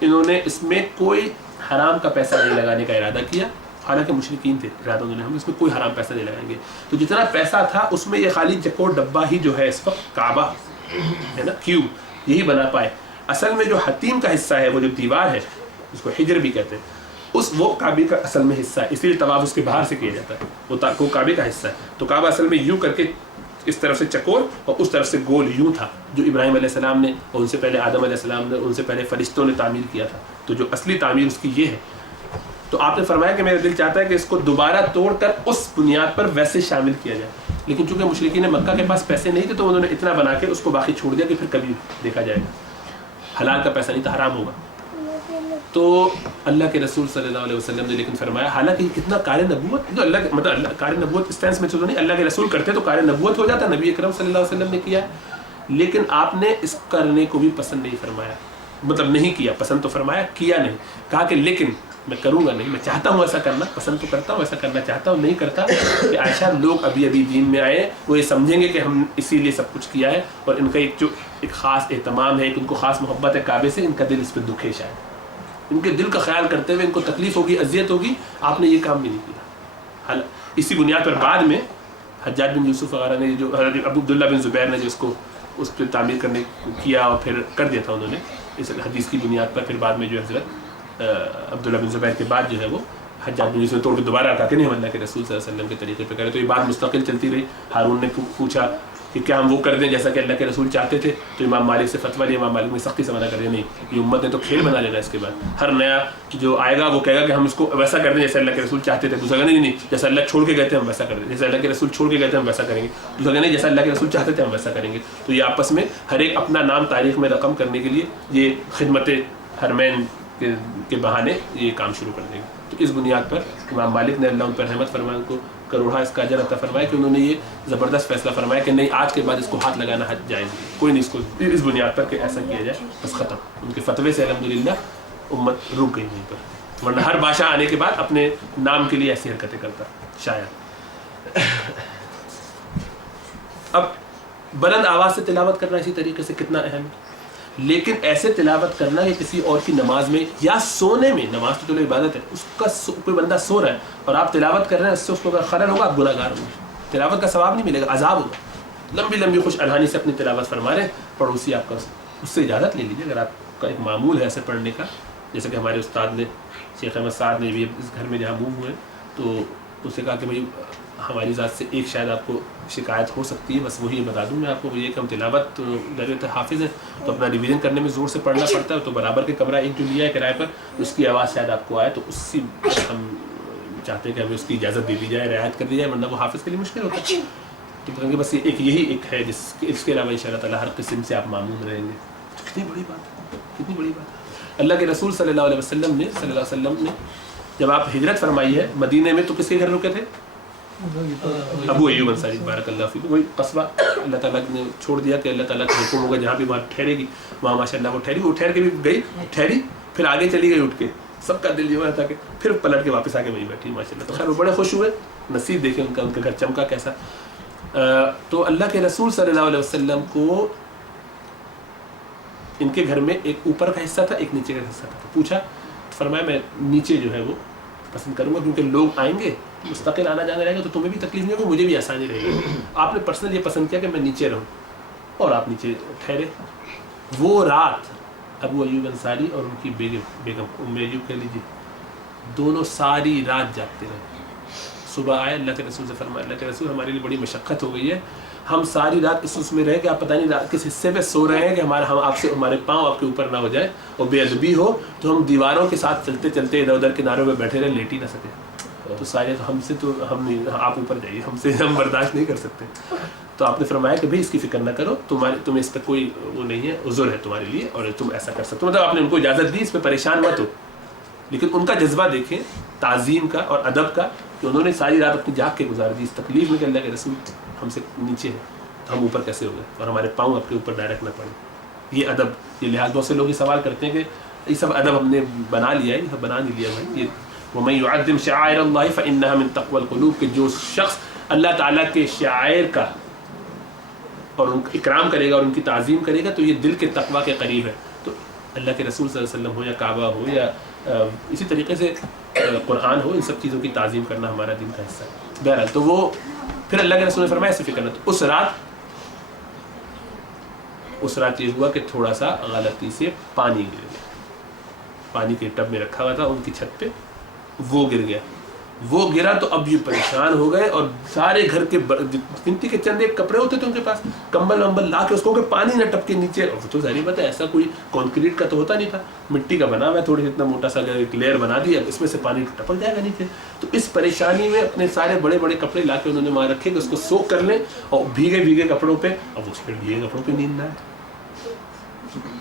انہوں نے اس میں کوئی حرام کا پیسہ نہیں لگانے کا ارادہ کیا. حالانکہ مشرکین تھے, ارادہ انہوں نے ہم اس میں کوئی حرام پیسہ نہیں لگائیں گے. تو جتنا پیسہ تھا اس میں یہ خالی چکور ڈبہ ہی جو ہے اس وقت کعبہ ہے نا, کیوب, یہی بنا پائے. اصل میں جو حتیم کا حصہ ہے, وہ جو دیوار ہے اس کو حجر بھی کہتے ہیں, وہ کعبے کا اصل میں حصہ ہے, اس لیے طواف اس کے باہر سے کیا جاتا ہے, وہ کعبے کا حصہ ہے. تو کعبہ اصل میں یوں کر کے اس طرف سے چکور اور اس طرف سے گول یوں تھا, جو ابراہیم علیہ السلام نے اور ان سے پہلے آدم علیہ السلام نے, ان سے پہلے فرشتوں نے تعمیر کیا تھا. تو جو اصلی تعمیر اس کی یہ ہے. تو آپ نے فرمایا کہ میرا دل چاہتا ہے کہ اس کو دوبارہ توڑ کر اس بنیاد پر ویسے شامل کیا جائے. لیکن چونکہ مشرکین مکہ کے پاس پیسے نہیں تھے تو انہوں نے اتنا بنا کے اس کو باقی چھوڑ دیا کہ پھر کبھی دیکھا جائے گا. حلال کا پیسہ نہیں تھا, حرام ہوگا. تو اللہ کے رسول صلی اللہ علیہ وسلم نے لیکن فرمایا, حالانکہ یہ کتنا کار نبوت, اللہ مطلب کار نبوت اس ٹینس میں تو نہیں, اللہ کے رسول کرتے تو کار نبوت ہو جاتا, نبی اکرم صلی اللہ علیہ وسلم نے کیا ہے. لیکن آپ نے اس کرنے کو بھی پسند نہیں فرمایا, مطلب نہیں کیا, پسند تو فرمایا, کیا نہیں. کہا کہ لیکن میں کروں گا نہیں, میں چاہتا ہوں ایسا کرنا, پسند تو کرتا ہوں, ایسا کرنا چاہتا ہوں, نہیں کرتا. کہ عائشہ لوگ ابھی دین میں آئے, وہ یہ سمجھیں گے کہ ہم اسی لیے سب کچھ کیا ہے, اور ان کا ایک خاص اہتمام ہے, ان کو خاص محبت ہے کعبے سے, ان کا دل اس پہ دکھے شاید, ان کے دل کا خیال کرتے ہوئے ان کو تکلیف ہوگی, اذیت ہوگی. آپ نے یہ کام بھی نہیں کیا. اسی بنیاد پر بعد میں حجاج بن یوسف وغیرہ نے, جو حضرت ابو عبداللہ بن زبیر نے جو اس پہ تعمیر کرنے کیا اور پھر کر دیا تھا انہوں نے اس حدیث کی بنیاد پر, پھر بعد میں جو حضرت عبداللہ بن زبیر کے بعد جو ہے وہ حجاج بن یوسف نے توڑ کے دوبارہ کہا کہ نہیں, ہم اللہ کے رسول صلی اللہ علیہ وسلم کے طریقے پہ کریں. تو یہ بات مستقل چلتی رہی. ہارون نے پوچھا کہ کیا ہم وہ کر دیں جیسا کہ اللہ کے رسول چاہتے تھے, تو امام مالک سے فتویٰ لیا, امام مالک نے سختی سے منع کر دیا, نہیں, یہ امت نے تو کھیل بنا لینا. اس کے بعد ہر نیا جو آئے گا وہ کہے گا کہ ہم اس کو ویسا کر دیں جیسے اللہ کے رسول چاہتے تھے. دوسرا نہیں, جیسا اللہ چھوڑ کے گئے تھے ہم ویسا کر دیں, جیسا اللہ کے رسول چھوڑ کے گئے تھے ہم ویسا کریں گے. دوسرا نہیں, جیسا اللہ کے رسول چاہتے تھے ہم ویسا کریں گے. تو یہ آپس میں ہر ایک اپنا نام تاریخ میں رقم کرنے کے لیے یہ خدمت حرمین کے بہانے یہ کام شروع کر دیں گے. تو اس بنیاد پر امام مالک نے اللہ ان پر رحمت فرمائے, ان کو کروڑا اس کا اجر عطا فرمایا کہ انہوں نے یہ زبردست فیصلہ فرمایا کہ نہیں, آج کے بعد اس کو ہاتھ لگانا جائز نہیں, کوئی نہیں, اس کو اس بنیاد پر کہ ایسا کیا جائے, بس ختم. ان کے فتوے سے الحمدللہ امت رک گئی وہیں پر, ورنہ ہر بادشاہ آنے کے بعد اپنے نام کے لیے ایسی حرکتیں کرتا شاید. اب بلند آواز سے تلاوت کرنا اسی طریقے سے کتنا اہم ہے. لیکن ایسے تلاوت کرنا کہ کسی اور کی نماز میں یا سونے میں، نماز تو چلو عبادت ہے، اس کا کوئی بندہ سو رہا ہے اور آپ تلاوت کر رہے ہیں، اس سے اس کو اگر خلل ہوگا آپ گناہ گار ہوں گے، تلاوت کا ثواب نہیں ملے گا، عذاب ہوگا۔ لمبی لمبی خوش الحانی سے اپنی تلاوت فرما رہے ہیں، پڑوسی آپ کا اس سے اجازت لے لیجیے، اگر آپ کا ایک معمول ہے ایسے پڑھنے کا، جیسے کہ ہمارے استاد نے شیخ احمد سعد نے بھی اس گھر میں جہاں موو ہوئے تو اس نے کہا کہ بھائی ہماری ذات سے ایک شاید آپ کو شکایت ہو سکتی ہے، بس وہی بتا دوں میں آپ کو، وہ یہ کہ ہم تلاوت درجہ حافظ ہیں تو اپنا ریویژن کرنے میں زور سے پڑھنا پڑتا ہے، تو برابر کے کمرہ ایک جو لیا ہے کرائے پر، اس کی آواز شاید آپ کو آئے، تو اس سے ہم چاہتے ہیں کہ ہمیں اس کی اجازت دے دی جائے، رعایت کر دی جائے، ورنہ وہ حافظ کے لیے مشکل ہوتا ہے۔ تو کہیں گے بس یہی ایک ہے اس کے علاوہ ان شاء اللہ تعالیٰ ہر قسم سے آپ معمول رہیں گے۔ کتنی بڑی بات ہے، کتنی بڑی بات ہے۔ اللہ کے رسول صلی اللہ علیہ وسلم نے جب آپ ہجرت فرمائی ہے مدینے میں تو کس کے گھر رکے تھے؟ ابو ایوب انصاری، بارک اللہ فیکم۔ وہی قصبہ اللہ تعالیٰ نے چھوڑ دیا کہ اللہ تعالیٰ کا حکم ہوگا جہاں بھی وہاں ٹھہرے گی، وہاں ماشاء اللہ وہ ٹھہری، وہ ٹھہر کے بھی گئی، ٹھہری، پھر آگے چلی گئی اٹھ کے، سب کا دل یہ ہوا تھا کہ پھر پلٹ کے واپس آ کے وہیں بیٹھی ماشاء اللہ۔ تو خیر وہ بڑے خوش ہوئے، نصیب دیکھیں ان کا گھر چمکا کیسا۔ تو اللہ کے رسول صلی اللہ علیہ وسلم کو ان کے گھر میں ایک اوپر کا حصہ تھا، ایک نیچے کا حصہ تھا، تو پوچھا، فرمایا میں نیچے جو ہے وہ پسند کروں گا کیونکہ لوگ آئیں گے، مستقل آنا جانا رہے گا تو تمہیں بھی تکلیف نہیں ہوگی، مجھے بھی آسانی رہے گی۔ آپ نے پرسنل یہ پسند کیا کہ میں نیچے رہوں اور آپ نیچے ٹھہرے۔ وہ رات ابو ایوب انصاری اور ان کی بیگم ام ایوب کہہ لیجیے، دونوں ساری رات جاگتے رہے۔ صبح آئے، اللہ کے رسول سے فرمایا، اللہ کے رسول ہمارے لیے بڑی مشقت ہو گئی ہے، ہم ساری رات اس میں رہے کہ آپ پتہ نہیں رات کس حصے پہ سو رہے ہیں کہ ہم آپ سے ہمارے پاؤں آپ کے اوپر نہ ہو جائے اور بے ادبی ہو تو ہم دیواروں کے ساتھ چلتے چلتے ادھر ادھر کناروں پہ بیٹھے رہے، لیٹ ہی نہ سکے۔ تو سارے ہم سے تو ہم نہیں، آپ اوپر جائیے، ہم برداشت نہیں کر سکتے۔ تو آپ نے فرمایا کہ بھائی اس کی فکر نہ کرو، تمہیں اس پہ کوئی وہ نہیں ہے، عذر ہے تمہارے لیے اور تم ایسا کر سکتے ہو، مطلب آپ نے ان کو اجازت دی، اس پہ پریشان مت ہو۔ لیکن ان کا جذبہ دیکھیں تعظیم کا اور ادب کا، کہ انہوں نے ساری رات اپنی جاگ کے گزار دی اس تکلیف میں کہ اللہ کے رسول ہم سے نیچے ہے تو ہم اوپر کیسے ہو گئے اور ہمارے پاؤں آپ کے اوپر ڈائریکٹ نہ پڑے۔ یہ ادب، یہ لحاظ بہت سے لوگ یہ سوال کرتے ہیں کہ یہ سب ادب ہم نے بنا لیا ہے، یہ سب بنا نہیں لیا بھائی۔ یہ وَمَن يُعَظِّمْ شَعَائِرَ اللَّهِ فَإِنَّهَا مِن تَقْوَى الْقُلُوبِ، کہ جو شخص اللہ تعالیٰ کے شعائر کا اور ان کا اکرام کرے گا اور ان کی تعظیم کرے گا تو یہ دل کے تقویٰ کے قریب ہے۔ تو اللہ کے رسول صلی اللہ علیہ وسلم ہو یا کعبہ ہو یا اسی طریقے سے قرآن ہو، ان سب چیزوں کی تعظیم کرنا ہمارا دین کا حصہ ہے۔ بہرحال تو وہ پھر اللہ کے رسول نے فرمایا ایسے فکر نہ۔ تو اس رات یہ ہوا کہ تھوڑا سا غلطی سے پانی گر گیا، پانی کے ٹب میں رکھا ہوا تھا ان کی چھت پہ، وہ گر گیا۔ وہ گرا تو اب یہ پریشان ہو گئے اور سارے گھر کے گنتی کے چند ایک کپڑے ہوتے تھے ان کے پاس، کمبل ومبل لا کے اس کو کہ پانی نہ ٹپکے نیچے۔ اور تو ظاہر بات ہے ایسا کوئی کنکریٹ کا تو ہوتا نہیں تھا، مٹی کا بنا ہوا ہے، تھوڑی اتنا موٹا سا ایک لیئر بنا دیا، اس میں سے پانی ٹپک جائے گا نیچے۔ تو اس پریشانی میں اپنے سارے بڑے بڑے کپڑے لا کے انہوں نے وہاں رکھے کہ اس کو سوک کر لیں، اور بھیگے کپڑوں پہ، اب اس پہ بھیگے کپڑوں پہ نیند نہ آئے،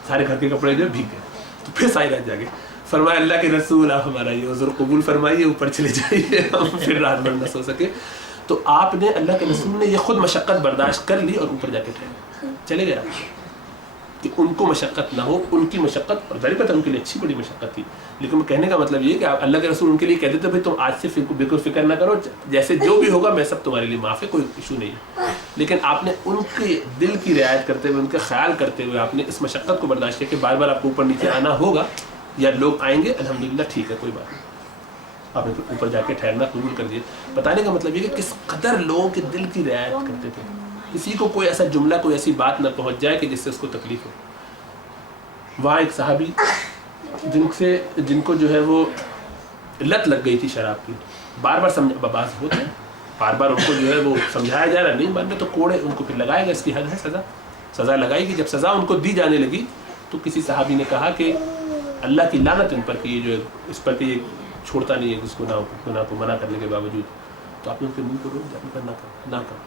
سارے گھر کے کپڑے جو بھیگ گئے۔ تو پھر ساری رات جاگے، فرمایا اللہ کے رسول آپ ہمارا یہ عذر قبول فرمائیے، اوپر چلے جائیے، ہم پھر رات بھر نہ سو سکے۔ تو آپ نے، اللہ کے رسول نے یہ خود مشقت برداشت کر لی اور اوپر جا کے ٹھہرے، چلے گئے کہ ان کو مشقت نہ ہو، ان کی مشقت، اور ظاہر بات ہے ان کے لیے اچھی بڑی مشقت تھی، لیکن کہنے کا مطلب یہ کہ اللہ کے رسول ان کے لیے کہتے تھے بھائی تم آج سے بالکل فکر نہ کرو، جیسے جو بھی ہوگا میں سب تمہارے لیے معاف ہے، کوئی ایشو نہیں ہے۔ لیکن آپ نے ان کے دل کی رعایت کرتے ہوئے، ان کا خیال کرتے ہوئے آپ نے اس مشقت کو برداشت کیا کہ بار بار آپ کو اوپر نیچے آنا ہوگا یا لوگ آئیں گے، الحمدللہ ٹھیک ہے کوئی بات نہیں۔ آپ نے اوپر جا کے ٹھہرنا قبول کر دیا۔ بتانے کا مطلب یہ کہ کس قدر لوگوں کے دل کی رعایت کرتے تھے، کسی کو کوئی ایسا جملہ، کوئی ایسی بات نہ پہنچ جائے کہ جس سے اس کو تکلیف ہو۔ وہاں ایک صحابی جن کو جو ہے وہ لت لگ گئی تھی شراب کی، بار بار باز ہوتے ہیں، بار بار ان کو جو ہے وہ سمجھایا جا رہا، نہیں مان رہے تو کوڑے ان کو پھر لگائے گا، اس کی حد ہے، سزا لگائی گی۔ جب سزا ان کو دی جانے لگی تو کسی صحابی نے کہا کہ اللہ کی لعنت ان پر کہ یہ جو اس پر کہ یہ چھوڑتا نہیں ہے اس گناہ کو منع کرنے کے باوجود۔ تو آپ نے ان کے منہ کو روک دیا، آپ نے نہ کہا،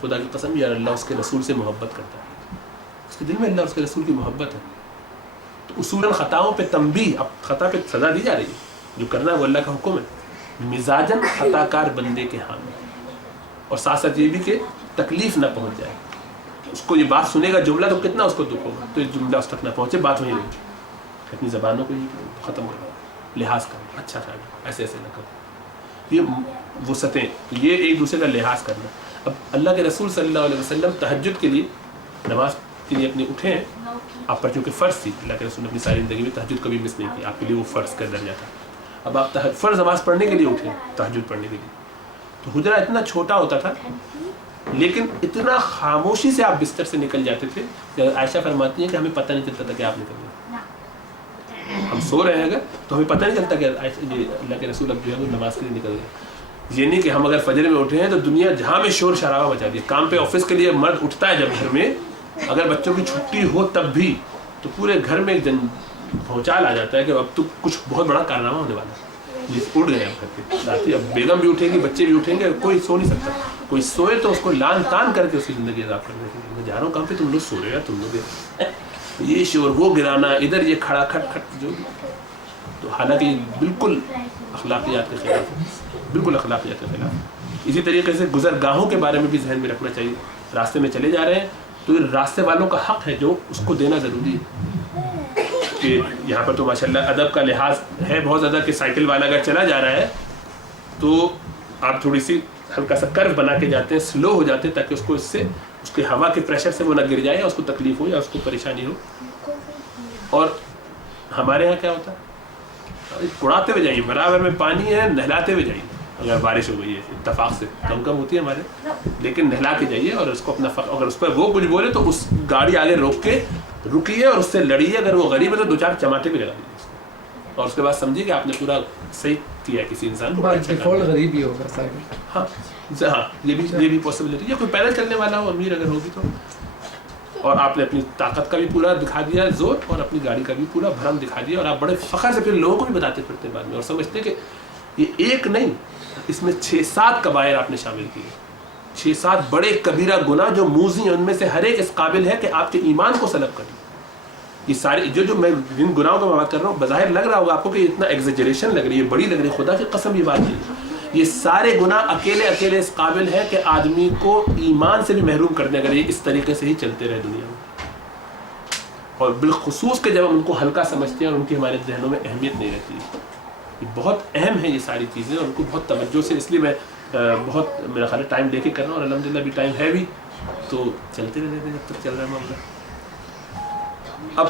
خدا کی قسم یار اللہ اس کے رسول سے محبت کرتا ہے، اس کے دل میں اللہ اس کے رسول کی محبت ہے۔ تو اصولاً خطاؤں پہ تنبیہ، اب خطا پہ سزا دی جا رہی ہے، جو کرنا ہے وہ اللہ کا حکم ہے، مزاجاً خطا کار بندے کے حامی، اور ساتھ ساتھ یہ بھی کہ تکلیف نہ پہنچ جائے، اس کو یہ بات سنے گا جملہ تو کتنا اس کو دکھ ہوگا، تو یہ جملہ اس تک نہ پہنچے، بات وہیں رہے، اپنی زبانوں کو یہ ختم کرو، لحاظ کرو، اچھا خیال ایسے ایسے نہ کرو، یہ وسعتیں، یہ ایک دوسرے کا لحاظ کرنا۔ اب اللہ کے رسول صلی اللہ علیہ وسلم تہجد کے لیے، نماز کے لیے اپنے اٹھے ہیں آپ پر چونکہ فرض تھی، اللہ کے رسول نے اپنی ساری زندگی میں تہجد کبھی مس نہیں کی، آپ کے لیے وہ فرض کا درجہ تھا. اب آپ فرض نماز پڑھنے کے لیے اٹھے، تہجد پڑھنے کے لیے، تو حجرہ اتنا چھوٹا ہوتا تھا لیکن اتنا خاموشی سے آپ بستر سے نکل جاتے تھے کہ عائشہ فرماتی ہیں کہ ہمیں پتہ نہیں چلتا تھا کہ آپ نکل گئے. ہم سو رہے ہیں اگر تو ہمیں پتہ نہیں چلتا کہ اللہ کے رسول اب جو ہے وہ نماز کے لیے نکل گئے. یہ نہیں کہ ہم اگر فجر میں اٹھے ہیں تو دنیا جہاں میں شور شرابہ مچا دیا. کام پہ آفس کے لیے مرد اٹھتا ہے جب گھر میں، اگر بچوں کی چھٹی ہو تب بھی، تو پورے گھر میں ایک بھونچال آ جاتا ہے کہ اب تو کچھ بہت بڑا کارنامہ ہونے والا ہے. اٹھ گئے اب گھر کے رات، اب بیگم بھی اٹھے گی، بچے بھی اٹھیں گے، کوئی سو نہیں سکتا. کوئی سوئے تو اس کو لان تان کر کے اس کی زندگی عذاب کرنے کے لیے. میں جا رہا ہوں کام پہ، تم لوگ سو رہے ہو، تم لوگ یہ شور وہ گرانا، ادھر یہ کھڑا کھٹ کھٹ جو. تو حالانکہ یہ بالکل اخلاقیات کے خلاف ہے، بالکل اخلاقیات کے خلاف. اسی طریقے سے گزرگاہوں کے بارے میں بھی ذہن میں رکھنا چاہیے. راستے میں چلے جا رہے ہیں تو یہ راستے والوں کا حق ہے جو اس کو دینا ضروری ہے. کہ یہاں پر تو ماشاءاللہ ادب کا لحاظ ہے بہت زیادہ کہ سائیکل والا اگر چلا جا رہا ہے تو آپ تھوڑی سی ہلکا سا کرو بنا کے جاتے ہیں، سلو ہو جاتے ہیں تاکہ اس کو اس سے اس کے ہوا کے پریشر سے وہ نہ گر جائے، یا اس کو تکلیف ہو یا اس کو پریشانی ہو. اور ہمارے یہاں کیا ہوتا ہے، اڑاتے ہوئے جائیے، برابر میں پانی ہے نہلاتے ہوئے جائیے. اگر بارش ہو گئی ہے اتفاق سے کم ہوتی ہے ہمارے، لیکن نہلا کے جائیے اور اس کو اپنا اگر اس پر وہ کچھ بولے تو اس گاڑی آگے روک کے رکیے اور اس سے لڑیے. اگر وہ غریب ہے تو دو چار چماٹے بھی لگا دیجیے اور اس کے بعد سمجھیے کہ آپ نے پورا صحیح کیا ہے کسی انسان کو. غریب ہی ہوگا صاحب. ہاں ہاں، یہ بھی پاسبلٹی ہے. کوئی پیدل چلنے والا ہو، امیر اگر ہوگی تو، اور آپ نے اپنی طاقت کا بھی پورا دکھا دیا زور اور اپنی گاڑی کا بھی پورا بھرم دکھا دیا، اور آپ بڑے فخر سے پھر لوگوں کو بھی بتاتے پھرتے بعد میں، اور سمجھتے کہ یہ ایک نہیں، اس میں 6-7 کبائر آپ نے شامل کیے، 6-7 بڑے کبیرہ گناہ جو موذی ہیں، ان میں سے ہر ایک اس قابل ہے کہ آپ کے ایمان کو سلب کرے. یہ سارے جو میں جن گناہوں کا بات کر رہا ہوں، بظاہر لگ رہا ہوگا آپ کو کہ اتنا ایگزیجریشن لگ رہی ہے، بڑی لگ رہی ہے، خدا کی قسم یہ بات نہیں. یہ سارے گناہ اکیلے اس قابل ہے کہ آدمی کو ایمان سے بھی محروم کر دیں اگر یہ اس طریقے سے ہی چلتے رہے دنیا میں. اور بالخصوص کہ جب ہم ان کو ہلکا سمجھتے ہیں اور ان کی ہمارے ذہنوں میں اہمیت نہیں رہتی ہے. یہ بہت اہم ہے یہ ساری چیزیں، اور ان کو بہت توجہ سے، اس لیے میں بہت میرا خیال ٹائم لے کے کر رہا ہوں، اور الحمدللہ بھی ٹائم ہے بھی، تو چلتے رہتے جب تک چل رہا ہے معاملہ. اب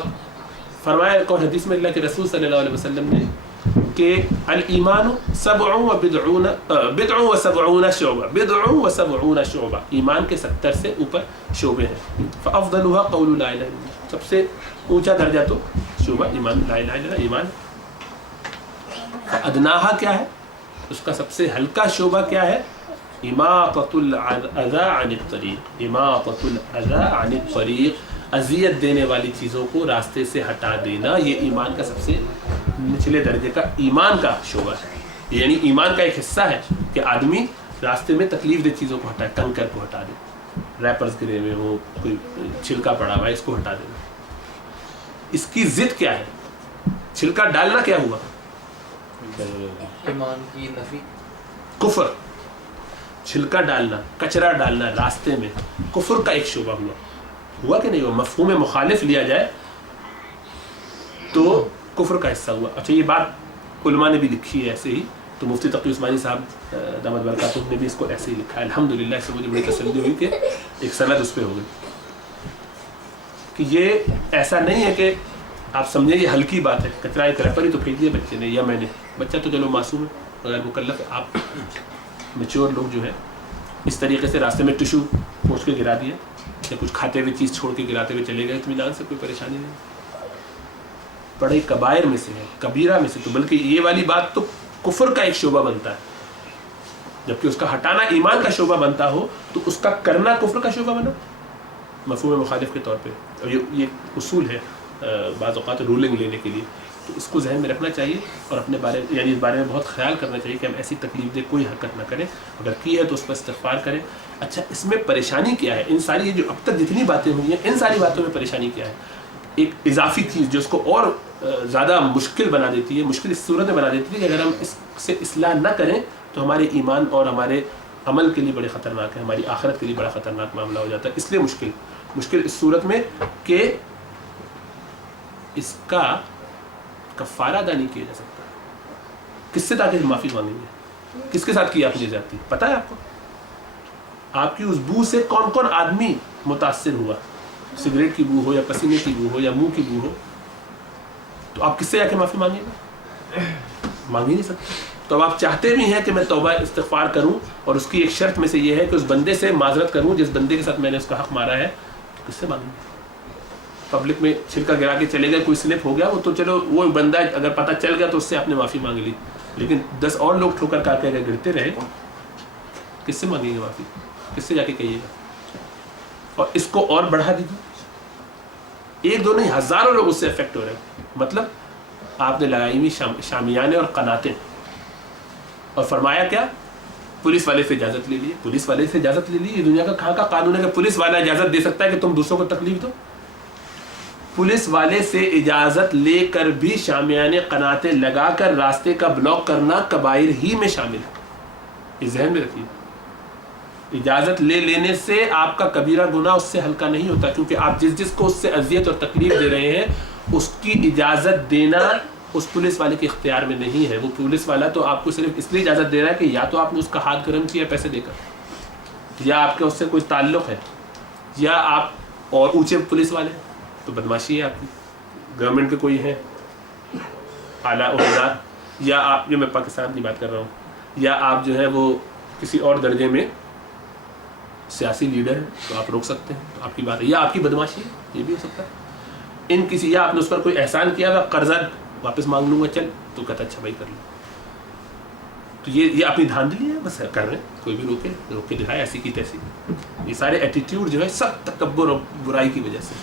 فرمایا کون حدیث میں اللہ کے رسول صلی اللہ علیہ وسلم نے کہ الایمان 77 شعبہ، ایمان کے 70 سے اوپر شعبے ہیں. فافضلها قول لا الہ الا اللہ، سب سے اونچا درجہ تو شعبہ ایمان، لا الہ الا اللہ ایمان. ادناہا کیا ہے، اس کا سب سے ہلکا شعبہ کیا ہے، اماطۃ الاذى عن الطریق، اماطۃ الاذى عن الطریق، اذیت دینے والی چیزوں کو راستے سے ہٹا دینا. یہ ایمان کا سب سے نچلے درجے کا ایمان کا شعبہ ہے. یعنی ایمان کا ایک حصہ ہے کہ آدمی راستے میں تکلیف دہ چیزوں کو ہٹائے، کنکر کو ہٹا دے، ریپرز گرے ہوئے ہو، کوئی چھلکا پڑا ہوا ہے، اس کو ہٹا دینا. اس کی ضد کیا ہے، چھلکا ڈالنا کیا ہوا، ایمان کی نفی، کفر. چھلکا ڈالنا، کچرا ڈالنا راستے میں کفر کا ایک شعبہ ہوا کہ نہیں ہوا. مفہوم مخالف لیا جائے تو کفر کا حصہ ہوا. اچھا، یہ بات علماء نے بھی لکھی ہے ایسے ہی، تو مفتی تقی عثمانی صاحب دامت برکاتہ نے بھی اس کو ایسے ہی لکھا ہے. الحمدللہ اس سے مجھے بڑی تسلی ہوئی کہ ایک سند اس پہ ہو گئی کہ یہ ایسا نہیں ہے کہ آپ سمجھیں یہ ہلکی بات ہے، کچرا ایک ریپر ہی تو پھینک دیا بچے نے یا میں نے. بچہ تو چلو معصوم ہے، غیر مکلف ہے. آپ میچور لوگ جو ہے اس طریقے سے راستے میں ٹشو پوچھ کے گرا دیا یا کچھ کھاتے ہوئے چیز چھوڑ کے گراتے ہوئے چلے گئے، اطمینان سے، کوئی پریشانی نہیں. بڑے کبائر میں سے ہے، کبیرہ میں سے. تو بلکہ یہ والی بات تو کفر کا ایک شعبہ بنتا ہے، جبکہ اس کا ہٹانا ایمان کا شعبہ بنتا ہو تو اس کا کرنا کفر کا شعبہ بنا مفہوم مخالف کے طور پہ. اور یہ اصول ہے بعض اوقات رولنگ لینے کے لیے، تو اس کو ذہن میں رکھنا چاہیے اور اپنے بارے یعنی اس بارے میں بہت خیال کرنا چاہیے کہ ہم ایسی تکلیف دہ کوئی حرکت نہ کریں. اگر کی ہے تو اس پر استغفار کریں. اچھا، اس میں پریشانی کیا ہے، ان ساری جو اب تک جتنی باتیں ہوئی ہیں ان ساری باتوں میں پریشانی کیا ہے، ایک اضافی چیز جو اس کو اور زیادہ مشکل بنا دیتی ہے، مشکل اس صورت میں بنا دیتی ہے کہ اگر ہم اس سے اصلاح نہ کریں تو ہمارے ایمان اور ہمارے عمل کے لیے بڑے خطرناک ہے، ہماری آخرت کے لیے بڑا خطرناک معاملہ ہو جاتا ہے. اس لیے مشکل اس صورت میں کہ اس کا کفارہ ادا نہیں کیا جا سکتا. کس سے تاکہ معافی مانگیں گے، کس کے ساتھ کی آپ نے زیادتی، پتہ ہے آپ کو؟ آپ کی اس بو سے کون کون آدمی متاثر ہوا، سگریٹ کی بو ہو یا پسینے کی بو ہو یا منہ کی بو ہو تو آپ کس سے جا کے معافی مانگیں گے؟ مانگ ہی نہیں سکتے. تو اب آپ چاہتے بھی ہیں کہ میں توبہ استغفار کروں اور اس کی ایک شرط میں سے یہ ہے کہ اس بندے سے معذرت کروں جس بندے کے ساتھ میں نے اس کا حق مارا ہے, تو کس سے مانگوں؟ پبلک میں چھلکا گرا کے چلے گئے, کوئی سلپ ہو گیا, وہ تو چلو وہ بندہ اگر پتہ چل گیا تو اس سے آپ نے معافی مانگ لی, لیکن 10 اور لوگ ٹھوکر کھا کے اگر گرتے رہے کس سے مانگیں گے معافی؟ کس سے جا کے کہیے گا؟ اور اس کو اور بڑھا دیجیے, ایک دو نہیں ہزاروں لوگ اس سے افیکٹ ہو رہے ہیں. مطلب آپ نے لگائی ہوئی شامیانے اور قناتیں, اور فرمایا کیا؟ پولیس والے سے اجازت لے لیے. پولیس والے سے اجازت لے لی؟ یہ دنیا کا کہاں کا قانون ہے کہ پولیس والا اجازت دے سکتا ہے کہ تم دوسروں کو تکلیف دو؟ پولیس والے سے اجازت لے کر بھی شامیانے قناتیں لگا کر راستے کا بلاک کرنا کبائر ہی میں شامل ہے. یہ ذہن میں رکھیے, اجازت لے لینے سے آپ کا کبیرہ گناہ اس سے ہلکا نہیں ہوتا, کیونکہ آپ جس کو اس سے اذیت اور تکلیف دے رہے ہیں اس کی اجازت دینا اس پولیس والے کے اختیار میں نہیں ہے. وہ پولیس والا تو آپ کو صرف اس لیے اجازت دے رہا ہے کہ یا تو آپ نے اس کا ہاتھ گرم کیا پیسے دے کر, یا آپ کے اس سے کوئی تعلق ہے, یا آپ اور اونچے پولیس والے ہیں تو بدماشی ہے آپ کی, گورنمنٹ کے کوئی ہیں اعلیٰ عہدیدار, یا آپ, جو میں پاکستان کی بات کر رہا ہوں, یا آپ جو ہے وہ کسی اور درجے میں سیاسی لیڈر ہیں تو آپ روک سکتے ہیں, تو آپ کی بات ہے, یا آپ کی بدماشی ہے, یہ بھی ہو سکتا ہے. ان کسی, یا آپ نے اس پر کوئی احسان کیا ہوا, قرضہ واپس مانگ لوں گا چل, تو کہتا اچھا بھائی کر لوں. تو یہ اپنی دھاندلی ہے, بس کر رہے ہیں, کوئی بھی روک کے دکھائے ایسی کی تیسی. یہ سارے ایٹیٹیوڈ جو ہے سب تکبر اور برائی کی وجہ سے,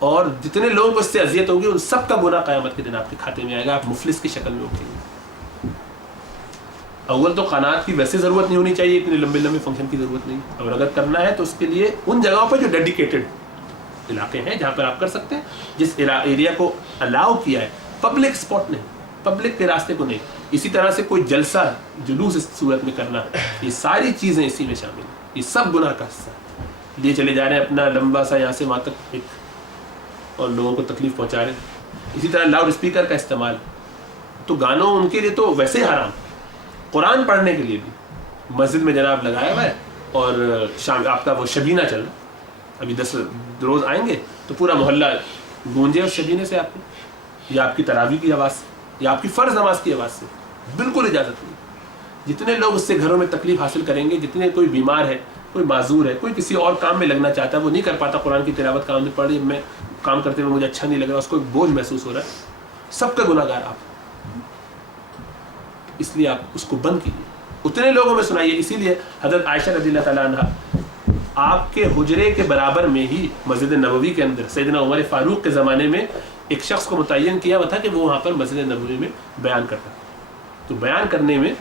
اور جتنے لوگوں کو اس سے اذیت ہوگی ان سب کا گناہ قیامت کے دن آپ کے کھاتے میں آئے گا, آپ مفلس کی شکل میں اٹھیں گے. اول تو قناعت کی ویسے ضرورت نہیں ہونی چاہیے, اتنے لمبے لمبے فنکشن کی ضرورت نہیں, اور اگر کرنا ہے تو اس کے لیے ان جگہوں پر جو ڈیڈیکیٹڈ علاقے ہیں جہاں پر آپ کر سکتے ہیں, جس ایریا کو الاؤ کیا ہے, پبلک اسپاٹ نہیں, پبلک کے راستے کو نہیں. اسی طرح سے کوئی جلسہ جلوس اس صورت میں کرنا, یہ ساری چیزیں اسی میں شامل ہیں, یہ سب گناہ کا حصہ ہے. لیے چلے جا رہے ہیں اپنا لمبا سا یہاں سے وہاں تک ایک, اور لوگوں کو تکلیف پہنچا رہے ہیں. اسی طرح لاؤڈ اسپیکر کا استعمال, تو گانوں ان کے لیے تو ویسے ہی حرام, قرآن پڑھنے کے لیے بھی مسجد میں جناب لگایا ہوا ہے, اور شام آپ کا وہ شبینہ چل رہا, ابھی 10 روز آئیں گے تو پورا محلہ گونجے اس شبینے سے آپ کو, یا آپ کی تراویح کی آواز سے, یا آپ کی فرض نماز کی آواز سے, بالکل اجازت نہیں. جتنے لوگ اس سے گھروں میں تکلیف حاصل کریں گے, جتنے کوئی بیمار ہے, کوئی معذور ہے, کوئی کسی اور کام میں لگنا چاہتا ہے, وہ نہیں کر پاتا, قرآن کی تلاوت کام میں پڑھ رہی, میں کام کرتے ہوئے مجھے اچھا نہیں لگ رہا, اس کو ایک بوجھ محسوس ہو رہا ہے, سب کا گناہ گار آپ, اس لیے آپ اس کو بند کیجیے, اتنے لوگوں میں سنائیے. اسی لیے حضرت عائشہ رضی اللہ تعالیٰ عنہ آپ کے حجرے کے برابر میں ہی مسجد نبوی کے اندر سیدنا عمر فاروق کے زمانے میں ایک شخص کو متعین کیا ہوا تھا کہ وہ وہاں پر مسجد نبوی میں بیان کرتا. تو بیان کرنے میں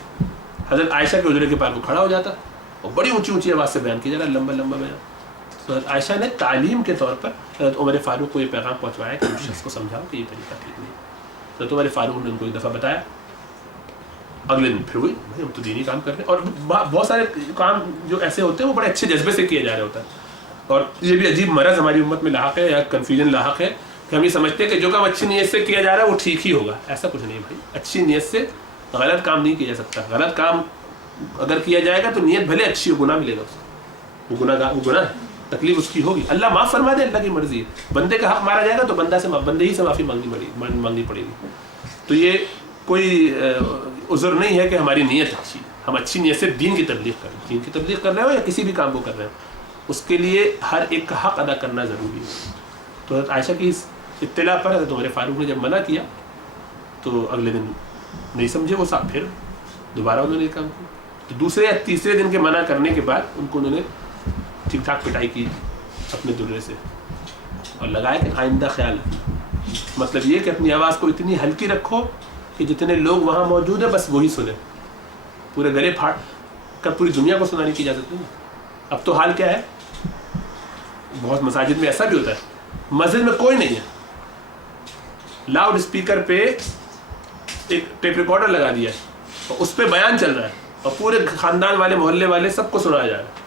حضرت عائشہ کے حجرے کے پاس وہ کھڑا ہو جاتا اور بڑی اونچی اونچی آواز سے بیان کیا جا رہا, لمبا لمبا بیان. تو حضرت عائشہ نے تعلیم کے طور پر حضرت عمر فاروق کو یہ پیغام پہنچوایا کہ اس شخص کو سمجھاؤ کہ یہ طریقہ ٹھیک نہیں. حضرت عمر فاروق نے ان کو ایک دفعہ بتایا, اگلے دن پھر ہوئی, ہم تو دینی کام کر رہے ہیں, اور بہت سارے کام جو ایسے ہوتے ہیں وہ بڑے اچھے جذبے سے کیے جا رہے ہوتا ہے. اور یہ بھی عجیب مرض ہماری امت میں لاحق ہے, یا کنفیوژن لاحق ہے کہ ہم یہ سمجھتے ہیں کہ جو کام اچھی نیت سے کیا جا رہا ہے وہ ٹھیک ہی ہوگا. ایسا کچھ نہیں بھائی, اچھی نیت سے غلط کام نہیں کیا جا سکتا. غلط کام اگر کیا جائے گا تو نیت بھلے اچھی ہو, گناہ ملے گا اس کو, وہ گناہ ہے, تکلیف اس کی ہوگی, اللہ معاف فرما دے, اللہ کی مرضی ہے. بندے کا حق مارا جائے گا تو بندے ہی سے معافی مانگنی پڑے گی. تو یہ کوئی عذر نہیں ہے کہ ہماری نیت اچھی, ہم اچھی نیت سے دین کی تبلیغ کر رہے ہیں, دین کی تبلیغ کر رہے ہو یا کسی بھی کام کو کر رہے ہو, اس کے لیے ہر ایک کا حق ادا کرنا ضروری ہے. تو حضرت عائشہ کی اس اطلاع پر حضرت عمر فاروق نے جب منع کیا تو اگلے دن نہیں سمجھے وہ صاحب, پھر دوبارہ انہوں نے کام کیا. تو دوسرے یا تیسرے دن کے منع کرنے کے بعد ان کو انہوں نے ٹھیک ٹھاک پٹائی کی اپنے درے سے, اور لگایا کہ آئندہ خیال رکھنا. مطلب یہ کہ اپنی آواز کو اتنی ہلکی رکھو کہ جتنے لوگ وہاں موجود ہیں بس وہی سنیں, پورے گلے پھاڑ کر پوری دنیا کو سنانے کی اجازت نہیں. اب تو حال کیا ہے, بہت مساجد میں ایسا بھی ہوتا ہے, مسجد میں کوئی نہیں ہے, لاؤڈ اسپیکر پہ ایک ٹیپ ریکارڈر لگا دیا ہے اور اس پہ بیان چل رہا ہے, اور پورے خاندان والے, محلے والے سب کو سنایا جا رہا ہے.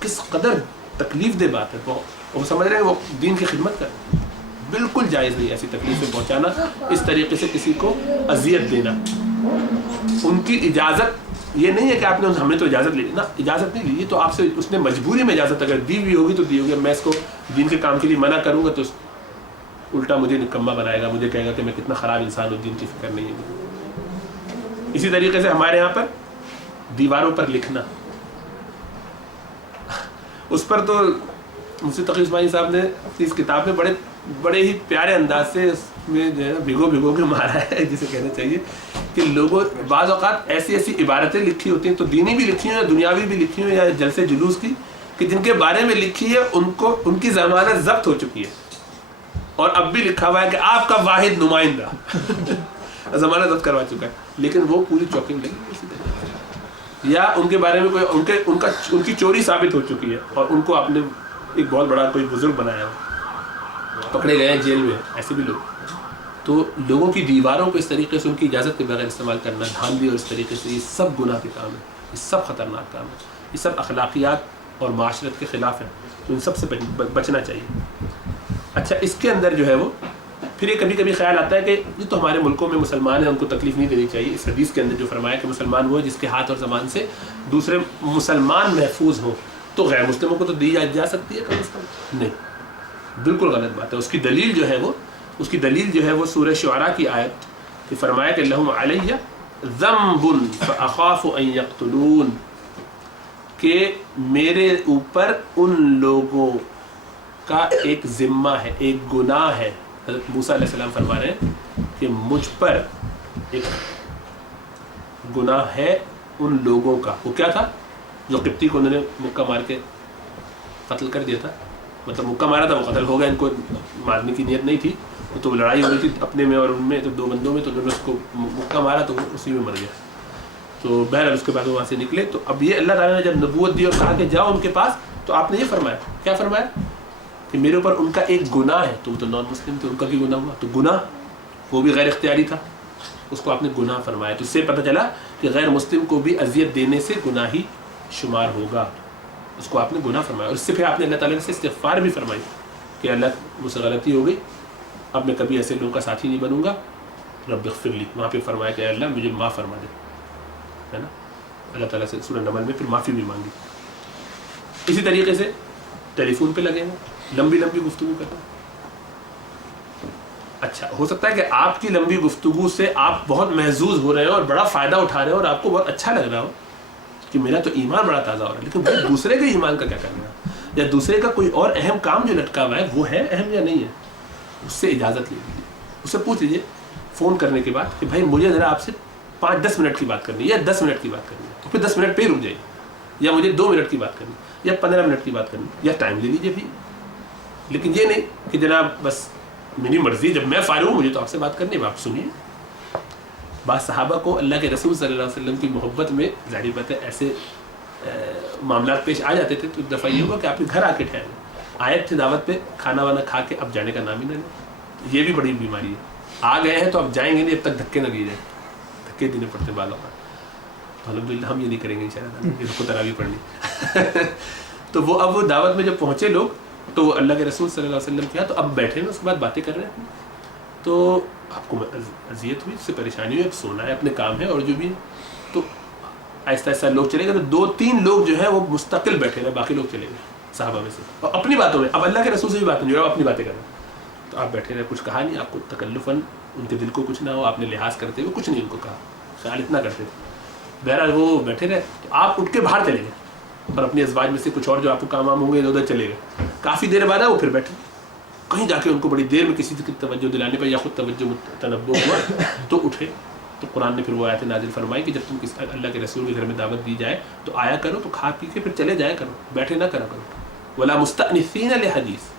کس قدر تکلیف دہ بات ہے. وہ سمجھ رہے ہیں وہ دین کی خدمت کر رہے ہیں. بالکل جائز نہیں ایسی تکلیفیں پہنچانا, اس طریقے سے کسی کو اذیت دینا. ان کی اجازت یہ نہیں ہے کہ آپ نے ہم نے تو اجازت لی نا، اجازت نہیں لی، یہ تو آپ سے اس نے مجبوری میں اجازت اگر دی ہوئی ہوگی تو دی ہوگی. میں اس کو دین کے کام کے لیے منع کروں گا تو الٹا مجھے نکما بنائے گا، مجھے کہے گا کہ میں کتنا خراب انسان ہوں، دین کی فکر نہیں ہے. اسی طریقے سے ہمارے یہاں پر دیواروں پر لکھنا، اس پر تو مفتی تقی عثمانی صاحب نے اس کتاب میں بڑے ہی پیارے انداز سے اس میں جو ہے بھگو کے مارا ہے، جسے کہنا چاہیے کہ لوگوں بعض اوقات ایسی عبارتیں لکھی ہوتی ہیں، تو دینی بھی لکھی ہیں یا دنیاوی بھی لکھی ہیں یا جلسے جلوس کی، کہ جن کے بارے میں لکھی ہے ان کی ضمانت ضبط ہو چکی ہے اور اب بھی لکھا ہوا ہے کہ آپ کا واحد نمائندہ ضمانت ضبط کروا چکا ہے، لیکن وہ پوری چوکنگ لگی اسی طرح. یا ان کے بارے میں کوئی ان کی چوری ثابت ہو چکی ہے اور ان کو آپ نے ایک بہت بڑا کوئی بزرگ بنایا ہو، پکڑے گئے ہیں جیل میں، ایسے بھی لوگ. تو لوگوں کی دیواروں کو اس طریقے سے ان کی اجازت کے بغیر استعمال کرنا، دھاندلی اور اس طریقے سے، یہ سب گناہ کے کام ہے، یہ سب خطرناک کام ہے، یہ سب اخلاقیات اور معاشرت کے خلاف ہیں، تو ان سب سے بچنا چاہیے. اچھا، اس کے اندر جو ہے وہ پھر یہ کبھی خیال آتا ہے کہ یہ تو ہمارے ملکوں میں مسلمان ہیں، ان کو تکلیف نہیں دینی چاہیے. اس حدیث کے اندر جو فرمایا کہ مسلمان وہ ہے جس کے ہاتھ اور زبان سے دوسرے مسلمان محفوظ ہوں، تو غیر مسلموں کو تو دی جا سکتی ہے کم از کم؟ نہیں، بالکل غلط بات ہے. اس کی دلیل جو ہے وہ سورہ شعراء کی آیت کہ فرمایا کہ لہم علیہ ذنب فاخاف ان یقتلون، کہ میرے اوپر ان لوگوں کا ایک ذمہ ہے، ایک گناہ ہے. حضرت موسیٰ علیہ السلام فرما رہے ہیں کہ مجھ پر ایک گناہ ہے ان لوگوں کا. وہ کیا تھا؟ جو قبطی کو انہوں نے مکہ مار کے قتل کر دیا تھا، مطلب مکہ مارا تھا، وہ قتل ہو گیا، ان کو مارنے کی نیت نہیں تھی، تو لڑائی ہو رہی تھی اپنے میں اور ان میں، تو دو بندوں میں، تو انہوں نے اس کو مکہ مارا تو وہ اسی میں مر گیا. تو بہرحال اس کے بعد وہ وہاں سے نکلے. تو اب یہ اللہ تعالیٰ نے جب نبوت دی اور کہا کہ جاؤ ان کے پاس، تو آپ نے یہ فرمایا، کیا فرمایا؟ کہ میرے اوپر ان کا ایک گناہ ہے. تم تو نان مسلم تھے، ان کا بھی گناہ ہوا، تو گناہ وہ بھی غیر اختیاری تھا، اس کو آپ نے گناہ فرمایا. تو اس سے پتہ چلا کہ غیر مسلم کو بھی اذیت دینے سے گناہ ہی شمار ہوگا، اس کو آپ نے گناہ فرمایا. اور اس سے پھر آپ نے اللہ تعالیٰ سے استغفار بھی فرمائی کہ اللہ مجھ سے غلطی ہو گئی، اب میں کبھی ایسے لوگوں کا ساتھی نہیں بنوں گا، رب اغفر لی. وہاں پہ فرمایا کہ اللہ مجھے معاف فرما دے، ہے نا. اللہ تعالیٰ سے سورہ نمل میں پھر معافی بھی مانگی. اسی طریقے سے ٹیلی فون پہ لگے ہیں، لمبی گفتگو کرنا. اچھا، ہو سکتا ہے کہ آپ کی لمبی گفتگو سے آپ بہت محظوظ ہو رہے ہو اور بڑا فائدہ اٹھا رہے ہو اور آپ کو بہت اچھا لگ رہا ہو کہ میرا تو ایمان بڑا تازہ ہو رہا ہے، لیکن بھائی دوسرے کے ایمان کا کیا کرنا ہے، یا دوسرے کا کوئی اور اہم کام جو لٹکا ہوا ہے وہ ہے اہم یا نہیں ہے، اس سے اجازت لے لیجیے، اس سے پوچھ لیجیے فون کرنے کے بعد کہ بھائی مجھے ذرا آپ سے 5-10 منٹ کی بات کرنی ہے یا 10 منٹ کی بات کرنی ہے، تو پھر 10 منٹ پہ ہی رک جائیے، یا مجھے 2 منٹ کی بات کرنی ہے یا 15 منٹ کی بات کرنی ہے، یا ٹائم لے لیجیے بھی. لیکن یہ نہیں کہ جناب بس میری مرضی، جب میں فارغ ہوں مجھے تو آپ سے بات کرنی ہے، آپ سنیے. بعض صحابہ کو اللہ کے رسول صلی اللہ علیہ وسلم کی محبت میں ظاہر بات ہے ایسے معاملات پیش آ جاتے تھے. تو ایک دفعہ یہ ہوا کہ آپ کے گھر آ کے ٹھہرے، آیت تھے دعوت پہ، کھانا وانا کھا کے اب جانے کا نام ہی نہ لیں. یہ بھی بڑی بیماری ہے، آ گئے ہیں تو اب جائیں گے نہیں، اب تک دھکے نہ دیے جائیں، دھکے دینے پڑتے بعض اوقات. الحمدللہ ہم یہ نہیں کریں گے انشاءاللہ، ان کو تراویح پڑھنی. تو وہ اب وہ دعوت میں جب پہنچے لوگ تو اللہ کے رسول صلی اللہ علیہ وسلم کیا، تو اب بیٹھے ہیں، اس کے بعد باتیں کر رہے ہیں. تو آپ کو اذیت ہوئی، اس سے پریشانی ہوئی، اب سونا ہے، اپنے کام ہے اور جو بھی ہے. تو آہستہ آہستہ لوگ چلے گئے، تو 2-3 لوگ جو ہیں وہ مستقل بیٹھے رہے، باقی لوگ چلے گئے صحابہ میں سے، اور اپنی باتوں میں. اب اللہ کے رسول سے بھی بات نہیں جڑا، اپنی باتیں کر رہے ہیں. تو آپ بیٹھے رہے، کچھ کہا نہیں، آپ کو تکلفاً ان کے دل کو کچھ نہ ہو، آپ نے لحاظ کرتے ہوئے کچھ نہیں ان کو کہا، خیال اتنا کرتے تھے. بہرحال وہ بیٹھے رہے، تو آپ اٹھ کے باہر چلے گئے اور اپنی ازواج میں سے کچھ اور جو آپ کو کام ہوں گے ادھر چلے گئے. کافی دیر بعد وہ پھر بیٹھے، کہیں جا کے ان کو بڑی دیر میں کسی کی توجہ دلانے پر یا خود توجہ تنبہ ہوا تو اٹھے. تو قرآن نے پھر وہ آیت نازل فرمائی کہ جب تم اللہ کے رسول کے گھر میں دعوت دی جائے تو آیا کرو، تو کھا پی کے پھر چلے جایا کرو، بیٹھے نہ کرا کرو. ولا مستأنسین لحدیث،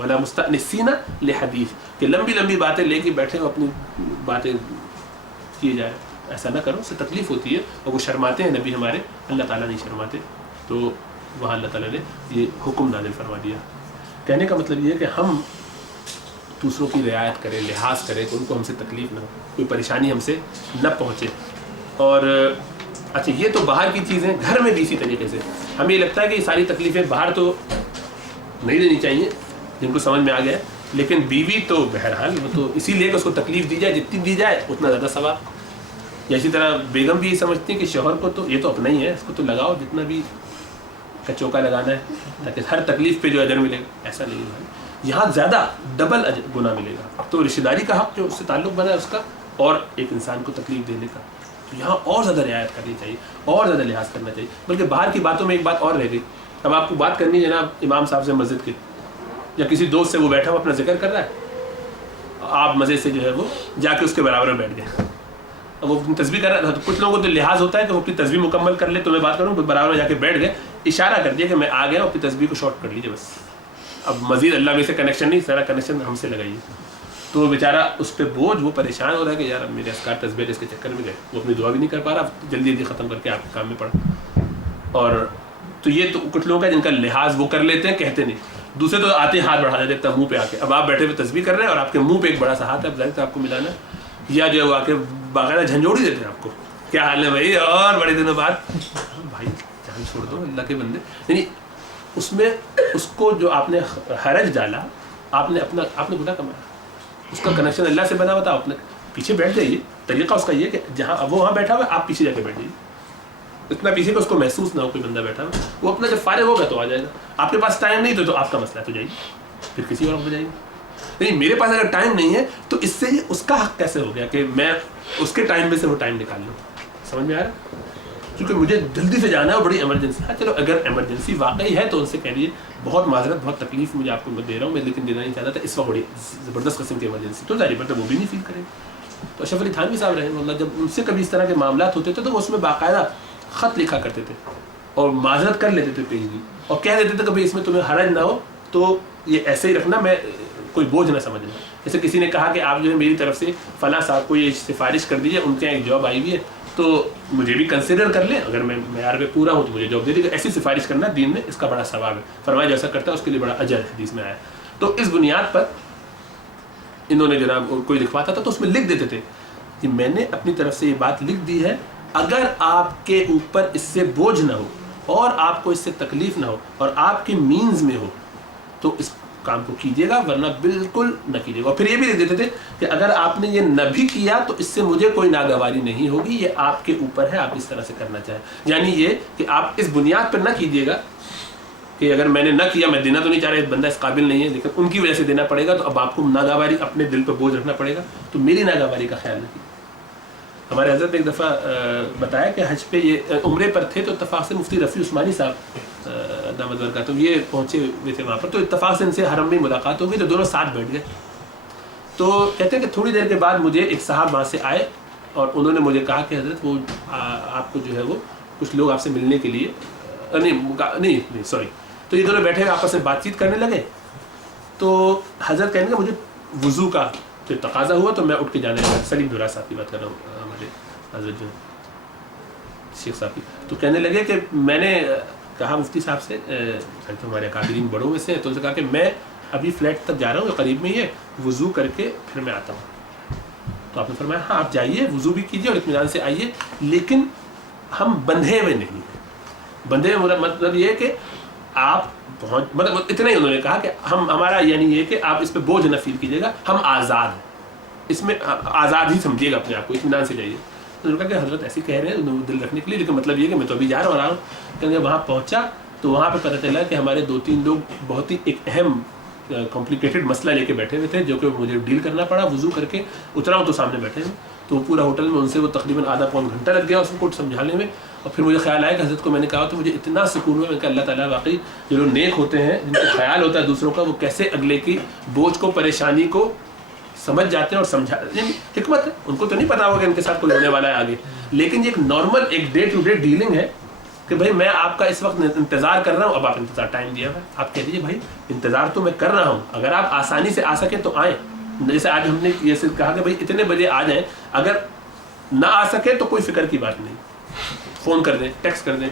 ولا مستأنسین لحدیث، کہ لمبی باتیں لے کے بیٹھے ہو، اپنی باتیں کیے جائے، ایسا نہ کرو، اس سے تکلیف ہوتی ہے. اور وہ شرماتے ہیں نبی ہمارے، اللہ تعالیٰ نہیں شرماتے. تو وہاں اللہ تعالیٰ نے یہ حکم نازل فرما دیا. کہنے کا مطلب یہ ہے کہ ہم دوسروں کی رعایت کریں، لحاظ کریں کہ ان کو ہم سے تکلیف نہ ہو، کوئی پریشانی ہم سے نہ پہنچے. اور اچھا، یہ تو باہر کی چیزیں، گھر میں بھی اسی طریقے سے ہمیں یہ لگتا ہے کہ یہ ساری تکلیفیں باہر تو نہیں دینی چاہیے، جن کو سمجھ میں آ گیا، لیکن بیوی تو بہرحال وہ تو اسی لیے کہ اس کو تکلیف دی جائے، جتنی دی جائے اتنا زیادہ ثواب. یا اسی طرح بیگم بھی یہ سمجھتی ہیں کہ شوہر کو تو یہ تو اپنا ہی ہے، اس کو تو لگاؤ جتنا بھی کچوکا لگانا ہے تاکہ ہر تکلیف پہ جو اجر ملے گا، ایسا نہیں ہے، یہاں زیادہ ڈبل گناہ ملے گا. تو رشتہ داری کا حق جو اس سے تعلق بنا ہے اس کا، اور ایک انسان کو تکلیف دینے کا، تو یہاں اور زیادہ رعایت کرنی چاہیے، اور زیادہ لحاظ کرنا چاہیے. بلکہ باہر کی باتوں میں ایک بات اور رہ گئی. اب آپ کو بات کرنی ہے جناب امام صاحب سے مسجد کے، یا کسی دوست سے وہ بیٹھا ہوا اپنا ذکر کر رہا ہے، آپ مزے سے جو ہے وہ جا کے اس کے برابر میں بیٹھ گئے. اب وہ تسبیح کر رہا ہے، تو کچھ لوگوں کو تو لحاظ ہوتا ہے کہ وہ اپنی تسبیح مکمل کر لے تو میں بات کروں، برابر میں جا کے بیٹھ گئے، اشارہ کر دیا کہ میں آ گیا، اپنی تسبیح کو شارٹ کر لیجیے بس، اب مزید اللہ میں سے کنیکشن نہیں، سارا کنیکشن ہم سے لگائیے. تو بیچارہ اس پہ بوجھ، وہ پریشان ہو رہا ہے کہ یار اب میرے اذکار تسبیح اس کے چکر میں گئے، وہ اپنی دعا بھی نہیں کر پا رہا، جلدی جلدی ختم کر کے آپ کے کام میں پڑا. اور تو یہ تو کچھ لوگ ہیں جن کا لحاظ وہ کر لیتے ہیں، کہتے نہیں. دوسرے تو آتے ہیں ہاتھ بڑھا دیتے ہیں منہ پہ آ کے، اب آپ بیٹھے ہوئے تسبیح کر رہے ہیں اور آپ کے منہ پہ ایک بڑا سا ہاتھ ہے، اب ظاہر ہے آپ کو ملانا، یا جو ہے وہ آ کے باقاعدہ جھنجھوڑی دیتے ہیں آپ کو، کیا حال ہے بھائی، اور بڑے دنوں بعد. بھائی جان چھوڑ دو اللہ کے بندے. یعنی اس میں اس کو جو آپ نے حرج ڈالا، آپ نے گناہ کمایا، اس کا کنیکشن اللہ سے بنا ہوا تھا. آپ نے پیچھے بیٹھ جائیے، طریقہ اس کا یہ کہ جہاں اب وہ وہاں بیٹھا ہوا آپ پیچھے جا کے بیٹھ جائیے، اتنا پیچھے کہ اس کو محسوس نہ ہو کوئی بندہ بیٹھا ہوا. وہ اپنا جب فارغ ہوگا تو آ جائے گا. آپ کے پاس ٹائم نہیں تو آپ کا مسئلہ ہے، تو جائیے پھر کسی اور کو جائیے. نہیں میرے پاس اگر ٹائم نہیں ہے تو اس سے اس کا حق کیسے ہو گیا کہ میں اس کے ٹائم میں سے وہ ٹائم نکال لوں؟ سمجھ میں آ رہا؟ کیونکہ مجھے جلدی سے جانا ہے، بڑی ایمرجنسی. ہاں چلو اگر ایمرجنسی واقعی ہے تو ان سے کہہ دیجیے بہت معذرت، بہت تکلیف مجھے آپ کو میں دے رہا ہوں، میں لیکن دینا نہیں چاہتا تھا، اس وقت بڑی زبردست قسم کی ایمرجنسی. تو ظاہر بات ہے وہ بھی نہیں فیل کریں. تو اشرف علی تھانوی صاحب رحمہ اللہ جب ان سے کبھی اس طرح کے معاملات ہوتے تھے تو وہ اس میں باقاعدہ خط لکھا کرتے تھے اور معذرت کر لیتے تھے پیشگی، اور کہہ دیتے تھے کہ بھائی اس میں تمہیں حرج نہ ہو تو یہ ایسے ہی رکھنا، میں کوئی بوجھ نہ سمجھنا. جیسے کسی نے کہا کہ آپ جو ہے میری طرف سے فلاں صاحب کو یہ سفارش کر دیجیے، ان کے یہاں ایک جاب آئی ہوئی ہے تو مجھے بھی کنسیڈر کر لیں، اگر میں معیار پہ پورا ہوں تو مجھے جاب دے دیجیے. ایسی سفارش کرنا دین میں اس کا بڑا ثواب ہے، فرمایا جیسا کرتا ہے اس کے لیے بڑا اجر ہے، حدیث میں آیا. تو اس بنیاد پر انہوں نے جناب کوئی لکھواتا تھا تو اس میں لکھ دیتے تھے کہ میں نے اپنی طرف سے یہ بات لکھ دی ہے، اگر آپ کے اوپر اس سے بوجھ نہ ہو اور آپ کو اس سے تکلیف نہ ہو اور آپ کے مینز میں ہو تو اس کام کو کیجیے گا، ورنہ بالکل نہ کیجیے گا. اور پھر یہ بھی لکھ دیتے تھے کہ اگر آپ نے یہ نہ بھی کیا تو اس سے مجھے کوئی ناگواری نہیں ہوگی، یہ آپ کے اوپر ہے، آپ اس طرح سے کرنا چاہیں. یعنی یہ کہ آپ اس بنیاد پر نہ کیجیے گا کہ اگر میں نے نہ کیا، میں دینا تو نہیں چاہ رہا، بندہ اس قابل نہیں ہے لیکن ان کی وجہ سے دینا پڑے گا تو اب آپ کو ناگواری اپنے دل پہ بوجھ رکھنا پڑے گا، تو میری ناگواری کا خیال رکھیے. ہمارے حضرت ایک دفعہ بتایا کہ حج پہ یہ عمرے پر تھے تو اتفاق سے مفتی رفیع عثمانی صاحب دامت برکاتہ یہ پہنچے ہوئے تھے وہاں پر، تو اتفاق سے ان سے حرم میں ملاقات ہو گئی تو دونوں ساتھ بیٹھ گئے. تو کہتے ہیں کہ تھوڑی دیر کے بعد مجھے ایک صاحب وہاں سے آئے اور انہوں نے مجھے کہا کہ حضرت وہ آپ کو جو ہے وہ کچھ لوگ آپ سے ملنے کے لیے نہیں سوری. تو یہ دونوں بیٹھے آپس میں بات چیت کرنے لگے تو حضرت کہنے کہ مجھے وضو کا جو تقاضا ہوا تو میں اٹھ کے جانے لگا. سلیم دورہ صاحب کی بات کر رہا ہوں، ہمارے حضرت جو شیخ صاحب کی. تو کہنے لگے کہ میں نے کہا مفتی صاحب سے، ہمارے اکابرین بڑوں میں سے، تو انہوں نے کہا کہ میں ابھی فلیٹ تک جا رہا ہوں، قریب میں ہی ہے، وضو کر کے پھر میں آتا ہوں. تو آپ نے فرمایا ہاں آپ جائیے، وضو بھی کیجیے اور اطمینان سے آئیے، لیکن ہم بندھے ہوئے نہیں ہیں. بندھے ہوئے مطلب یہ کہ آپ مطلب اتنا ہی انہوں نے کہا کہ ہمارا یعنی یہ کہ آپ اس پہ بوجھ نہ فیل کیجیے گا، ہم آزاد ہیں، اس میں آزاد ہی سمجھیے گا اپنے آپ کو، اطمینان سے جائیے. تو انہوں نے کہا کہ حضرت ایسے کہہ رہے ہیں دل رکھنے کے لیے، لیکن مطلب یہ کہ میں تو ابھی جا رہا ہوں. کہ وہاں پہنچا تو وہاں پہ پتہ چلا کہ ہمارے 2-3 لوگ بہت ہی ایک اہم کمپلیکیٹڈ مسئلہ لے کے بیٹھے ہوئے تھے جو کہ مجھے ڈیل کرنا پڑا. وضو کر کے اترا ہوں تو سامنے بیٹھے ہیں، تو پورا ہوٹل میں ان سے وہ تقریباً آدھا پون گھنٹہ لگ گیا اس کو سمجھانے میں. اور پھر مجھے خیال آیا کہ حضرت کو میں نے کہا تو مجھے اتنا سکون ہوا. میں کہا اللہ تعالیٰ واقعی جو لوگ نیک ہوتے ہیں، جن کو خیال ہوتا ہے دوسروں کا، وہ کیسے اگلے کی بوجھ کو، پریشانی کو سمجھ جاتے ہیں اور سمجھا. یعنی حکمت ہے، ان کو تو نہیں پتا ہوگا کہ ان کے ساتھ کوئی ہونے والا ہے آگے، لیکن یہ ایک نارمل ایک ڈے ٹو ڈے ڈیلنگ ہے کہ بھائی میں آپ کا اس وقت انتظار کر رہا ہوں. اب آپ انتظار ٹائم دیا ہے، آپ کہہ دیجیے بھائی انتظار تو میں کر رہا ہوں، اگر آپ آسانی سے آ سکیں تو آئیں. جیسے آج ہم نے یہ کہا کہ بھائی اتنے بجے آ جائیں، اگر نہ آ سکے تو کوئی فکر کی بات نہیں، فون کر دیں، ٹیکسٹ کر دیں.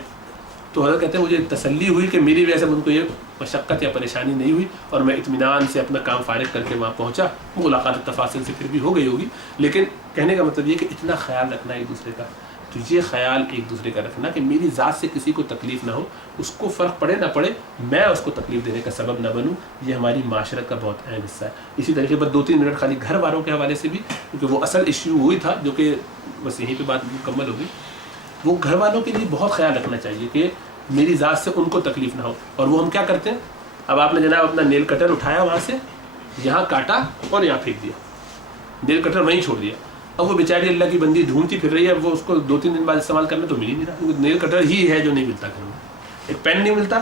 تو حضرت کہتے ہیں مجھے تسلی ہوئی کہ میری وجہ سے ان کو یہ مشقت یا پریشانی نہیں ہوئی اور میں اطمینان سے اپنا کام فارغ کر کے وہاں پہنچا. ملاقات تفاصل سے پھر بھی ہو گئی ہوگی، لیکن کہنے کا مطلب یہ کہ اتنا خیال رکھنا ایک دوسرے کا تو یہ خیال ایک دوسرے کا رکھنا کہ میری ذات سے کسی کو تکلیف نہ ہو، اس کو فرق پڑے نہ پڑے، میں اس کو تکلیف دینے کا سبب نہ بنوں، یہ ہماری معاشرت کا بہت اہم حصہ ہے. اسی طریقے پر 2-3 منٹ خالی گھر والوں کے حوالے سے بھی، کیونکہ وہ اصل ایشو وہی تھا جو کہ بس یہیں پہ بات مکمل ہوگی. وہ گھر والوں کے لیے بہت خیال رکھنا چاہیے کہ میری ذات سے ان کو تکلیف نہ ہو. اور وہ ہم کیا کرتے ہیں، اب آپ نے جناب اپنا نیل کٹر اٹھایا، وہاں سے یہاں کاٹا اور یہاں پھینک دیا، نیل کٹر وہیں چھوڑ دیا. اب وہ بیچاری اللہ کی بندی ڈھونڈتی پھر رہی ہے، وہ اس کو 2-3 دن بعد استعمال کرنا تو مل ہی نہیں رہا، کیونکہ نیل کٹر ہی ہے جو نہیں ملتا گھر میں. ایک پین نہیں ملتا